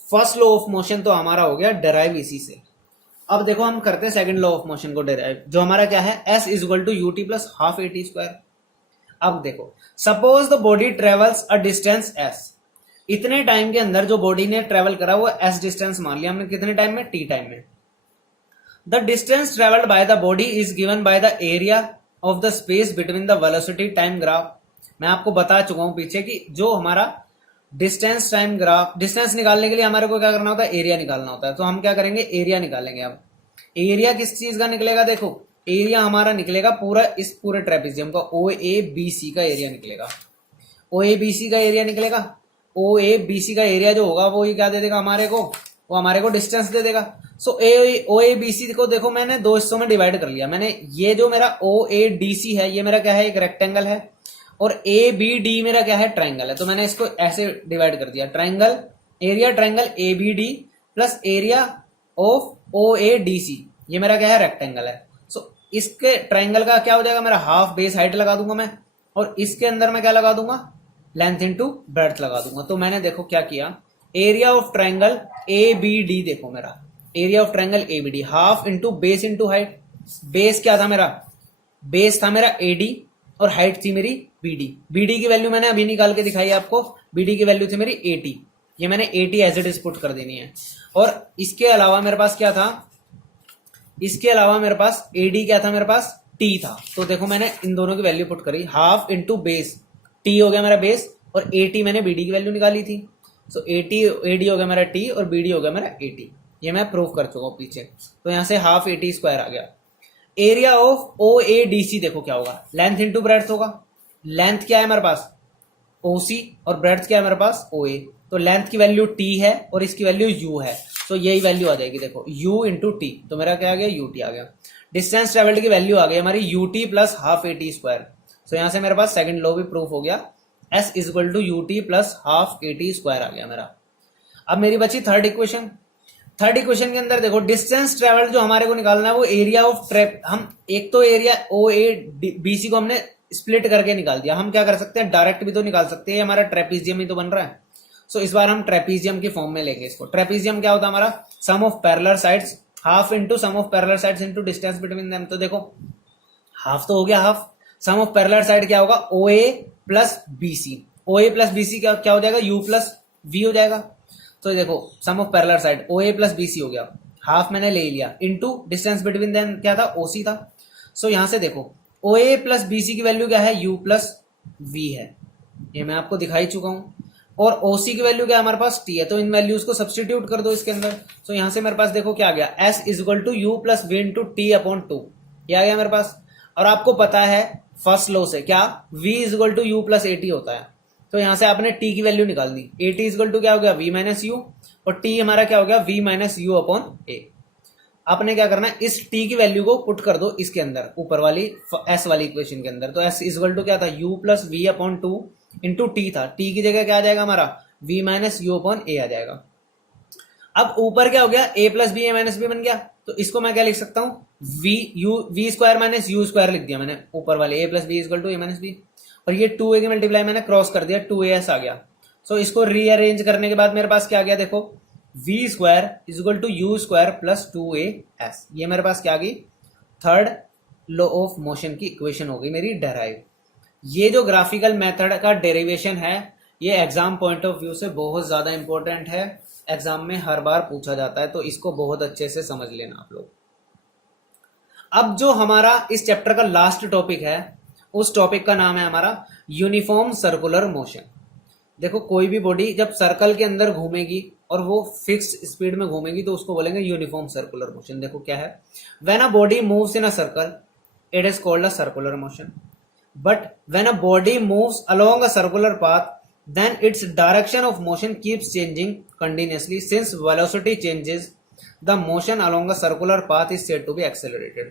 first law of motion तो हमारा हो गया डेराइव इसी से। अब देखो हम करते हैं सेकंड लॉ ऑफ मोशन को डेराइव, जो हमारा क्या है, s equal to U T plus half A T square. अब देखो, suppose the body travels a distance s, इतने टाइम के अंदर जो बॉडी ने ट्रेवल करा वो s डिस्टेंस मान लिया हमने, कितने टाइम में, t टाइम में। The distance travelled by the body is given by the area of the space between the velocity time graph. मैं आपको बता चुका हूं पीछे कि जो हमारा डिस्टेंस टाइम ग्राफ, डिस्टेंस निकालने के लिए हमारे को क्या करना होता है, एरिया निकालना होता है। तो हम क्या करेंगे, एरिया निकालेंगे। अब एरिया किस चीज का निकलेगा, देखो एरिया हमारा निकलेगा पूरा, इस पूरे ट्रेपेजियम का ओ ए बी सी का एरिया निकलेगा, ओ ए बी सी का एरिया निकलेगा। ओ ए बी सी का एरिया जो होगा वो ये क्या दे देगा हमारे को, वो हमारे को डिस्टेंस दे देगा। सो ओ ए बी सी को देखो मैंने दो हिस्सों में डिवाइड कर लिया मैंने। ये जो मेरा ओ ए डी सी है ये मेरा क्या है, एक रेक्टेंगल है, और ए बी डी मेरा क्या है, ट्राइंगल है। तो मैंने इसको ऐसे डिवाइड कर दिया, triangle area triangle A B D plus area of O A D C, ये मेरा क्या है, रेक्टेंगल है। सो इसके ट्राइंगल का क्या हो जाएगा मेरा, हाफ बेस हाइट लगा दूंगा मैं, और इसके अंदर मैं क्या लगा दूंगा, लेंथ इंटू ब्रेड्थ लगा दूंगा। तो मैंने देखो क्या किया, area of triangle A B D, देखो मेरा area of triangle A B D, half into base into height. Base क्या था मेरा, बेस था मेरा ए डी, और हाइट थी मेरी बी डी। बी डी की वैल्यू मैंने अभी निकाल के दिखाई आपको, बी डी की वैल्यू थी मेरी ए टी, ये मैंने A T as it is put कर देनी है। और इसके अलावा मेरे पास क्या था, इसके अलावा मेरे पास ए डी क्या था, मेरे पास टी था। तो देखो मैंने इन दोनों की वैल्यू पुट करी, हाफ इंटू बेस, टी हो गया मेरा बेस, और ए टी मैंने बी डी की वैल्यू निकाली थी। सो ए डी हो गया मेरा टी, और बी डी हो गया मेरा ए टी, ये मैं प्रूव कर चुका हूँ पीछे। तो यहां से हाफ ए टी स्क्वायर आ गया। Area of O A D C देखो क्या होगा, लेंथ इंटू ब्रेड्थ होगा। लेंथ क्या है हमारे पास, ओ सी, और ब्रेड्थ क्या है मेरे पास, ओ ए। तो लेंथ की वैल्यू टी है और इसकी वैल्यू यू है, तो यही वैल्यू आ जाएगी, देखो u इंटू टी, तो मेरा क्या आ गया, यू टी आ गया। डिस्टेंस ट्रेवल्ड की वैल्यू आ गई हमारी u T plus half A T square. So यहां से मेरे पास सेकंड लॉ भी प्रूफ हो गया, s equal to U T plus half A T square आ गया मेरा। अब मेरी बची थर्ड इक्वेशन। थर्ड इक्वेशन के अंदर देखो, डिस्टेंस ट्रेवल्ड जो हमारे को निकालना है वो एरिया ऑफ ट्रैप, हम एक तो एरिया ओ ए बी सी को हमने स्प्लिट करके निकाल दिया, हम क्या कर सकते हैं, डायरेक्ट भी तो निकाल सकते हैं, हमारा ट्रेपीजियम ही तो बन रहा है। सो इस बार हम ट्रेपीजियम की फॉर्म में लेंगे इसको। ट्रेपीजियम क्या होता है हमारा, sum of parallel sides, half into sum of parallel sides into distance between them. तो देखो हाफ तो हो गया half, sum of parallel side क्या होगा, O A plus B C, O A plus B C क्या हो जाएगा, यू प्लस वी हो जाएगा। तो देखो sum of parallel side O A plus B C हो गया, हाफ मैंने ले लिया, इंटू डिस्टेंस बिटवीन देम क्या था, ओ सी था। सो यहां से देखो ओ ए प्लस बी सी की वैल्यू क्या है, यू प्लस वी है, ये मैं आपको दिखाई चुका हूं, और ओसी की वैल्यू क्या है हमारे पास, टी है। तो इन वैल्यूज को सब्सटीट्यूट कर दो इसके अंदर। तो यहां से मेरे पास देखो क्या आ गया, S equal to you plus V into T upon two, ये आ गया मेरे पास। और आपको पता है फर्स्ट लॉ से क्या, v equal to you plus A T होता है। तो यहां से आपने t की वैल्यू निकाल दी, ए टी इक्वल टू क्या हो गया, v माइनस यू, और t हमारा क्या हो गया, v माइनस यू अपॉन ए। आपने क्या करना है, इस t की वैल्यू को पुट कर दो इसके अंदर, ऊपर वाली s वाली इक्वेशन के अंदर। तो s इक्वल टू क्या था, u plus v upon two into t था, t की जगह क्या आ जाएगा हमारा, v minus you upon a आ जाएगा। अब ऊपर क्या हो गया, a plus b a minus b बन गया। तो इसको मैं क्या लिख सकता हूं, v square minus u square लिख दिया मैंने ऊपर वाले, a plus b equal to a minus b, और ये 2a की मल्टीप्लाई मैंने क्रॉस कर दिया, 2as आ गया। सो इसको रीअरेंज करने के बाद मेरे पास क्या आ गया, देखो v square equal to you square plus 2as, ये मेरे पास क्या आ गई, थर्ड लॉ ऑफ मोशन की इक्वेशन हो गई मेरी डेराइव। ये जो ग्राफिकल मेथड का डेरिवेशन है ये एग्जाम पॉइंट ऑफ व्यू से बहुत ज्यादा इंपॉर्टेंट है, एग्जाम में हर बार पूछा जाता है, तो इसको बहुत अच्छे से समझ लेना आप लोग। अब जो हमारा इस चैप्टर का लास्ट टॉपिक है, उस टॉपिक का नाम है हमारा यूनिफॉर्म सर्कुलर मोशन। देखो कोई भी बॉडी जब सर्कल के अंदर घूमेगी और वो फिक्स स्पीड में घूमेगी तो उसको बोलेंगे यूनिफॉर्म सर्कुलर मोशन। देखो क्या है, when a body moves in a circle it is called a circular motion, but when a body moves along a circular path then its direction of motion keeps changing continuously. Since velocity changes, the motion along a circular path is said to be accelerated.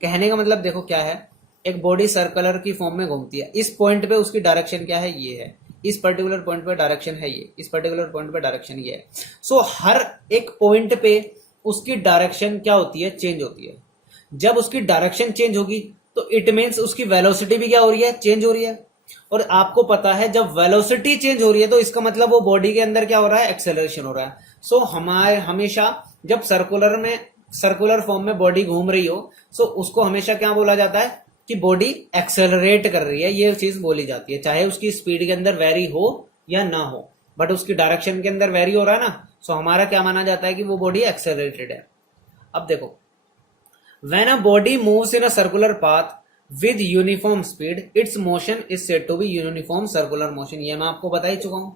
कहने का मतलब देखो क्या है, एक body circular की form में घूमती है, इस पॉइंट पे उसकी डायरेक्शन क्या है, ये है, इस पर्टिकुलर पॉइंट पे डायरेक्शन है ये, इस पर्टिकुलर पॉइंट पे डायरेक्शन ये है। सो हर एक पॉइंट पे उसकी डायरेक्शन क्या होती है, चेंज होती है। जब उसकी डायरेक्शन चेंज होगी तो इट मीन्स उसकी वेलोसिटी भी क्या हो रही है, चेंज हो रही है। और आपको पता है जब वेलोसिटी चेंज हो रही है तो इसका मतलब वो बॉडी के अंदर क्या हो रहा है, एक्सेलरेशन हो रहा है। सो हमारे हमेशा जब सर्कुलर फॉर्म में बॉडी घूम रही हो, सो उसको हमेशा क्या बोला जाता है कि बॉडी एक्सेलरेट कर रही है, ये चीज बोली जाती है, चाहे उसकी स्पीड के अंदर वेरी हो या ना हो, बट उसकी डायरेक्शन के अंदर वेरी हो रहा है ना, सो हमारा क्या माना जाता है कि वो बॉडी एक्सेलरेटेड है। अब देखो, when a body moves in a circular path with uniform speed its motion is said to be uniform circular motion। ये मैं आपको बता ही चुका हूं।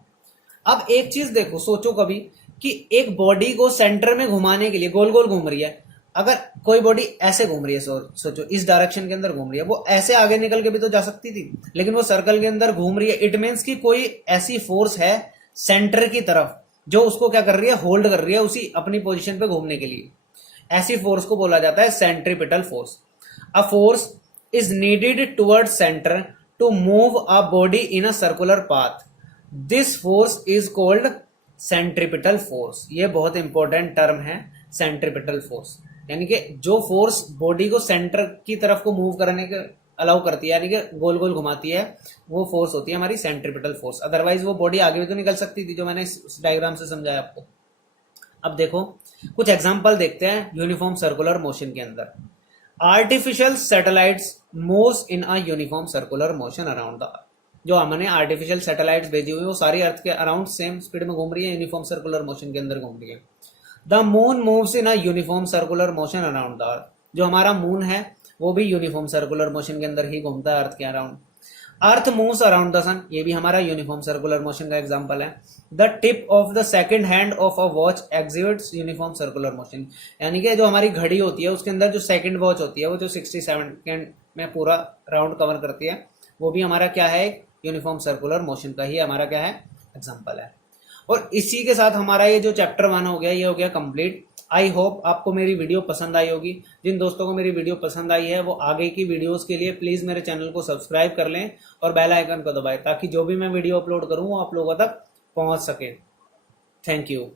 अब एक चीज देखो, सोचो कभी कि एक बॉडी को सेंटर में घुमाने के लिए गोल गोल घूम रही है, अगर कोई बॉडी ऐसे घूम रही है, सोचो इस डायरेक्शन के अंदर घूम रही है, वो ऐसे आगे निकल के भी तो जा सकती थी, लेकिन वो सर्कल के अंदर घूम रही है, इट मीन्स कि कोई ऐसी फोर्स है सेंटर की तरफ जो उसको क्या कर रही है, होल्ड कर रही है उसी अपनी पोजिशन पे घूमने के लिए। ऐसी फोर्स को बोला जाता है centripetal force. A force is needed towards center to move a body in a circular path. This force is called centripetal force। ये बहुत इंपॉर्टेंट टर्म है सेंट्रीपिटल फोर्स, यानी कि जो फोर्स बॉडी को सेंटर की तरफ को मूव करने के अलाउ करती है, यानी कि गोल गोल घुमाती है, वो फोर्स होती है हमारी सेंट्रीपिटल फोर्स। अदरवाइज वो बॉडी आगे भी तो निकल सकती थी, जो मैंने इस डायग्राम से समझाया आपको। अब देखो कुछ एग्जांपल देखते हैं यूनिफॉर्म सर्कुलर मोशन के अंदर। Artificial satellites moves in a uniform circular motion around the earth. जो हमने आर्टिफिशियल सैटेलाइट्स भेजी हुई वो सारी अर्थ के अराउंड सेम स्पीड में घूम रही है, यूनिफॉर्म सर्कुलर मोशन के अंदर घूम रही है। The moon moves in a uniform circular motion around the earth. जो हमारा मून है वो भी यूनिफॉर्म सर्कुलर मोशन के अंदर ही घूमता है अर्थ के around. Earth moves around the sun, ये भी हमारा यूनिफॉर्म सर्कुलर मोशन का एग्जांपल है। The tip of the second hand of a watch exhibits uniform circular motion, यानी कि जो हमारी घड़ी होती है उसके अंदर जो सेकंड वॉच होती है वो जो 60 सेकंड में पूरा राउंड कवर करती है, वो भी हमारा क्या है, यूनिफॉर्म सर्कुलर मोशन का ही हमारा क्या है, एग्जांपल है। और इसी के साथ हमारा ये जो चैप्टर 1 हो गया ये हो गया कंप्लीट। आई होप आपको मेरी वीडियो पसंद आई होगी। जिन दोस्तों को मेरी वीडियो पसंद आई है वो आगे की वीडियोस के लिए प्लीज मेरे चैनल को सब्सक्राइब कर लें और बेल आइकन को दबाएं, ताकि जो भी मैं वीडियो अपलोड करूं वो आप लोगों तक पहुंच सके। Thank you.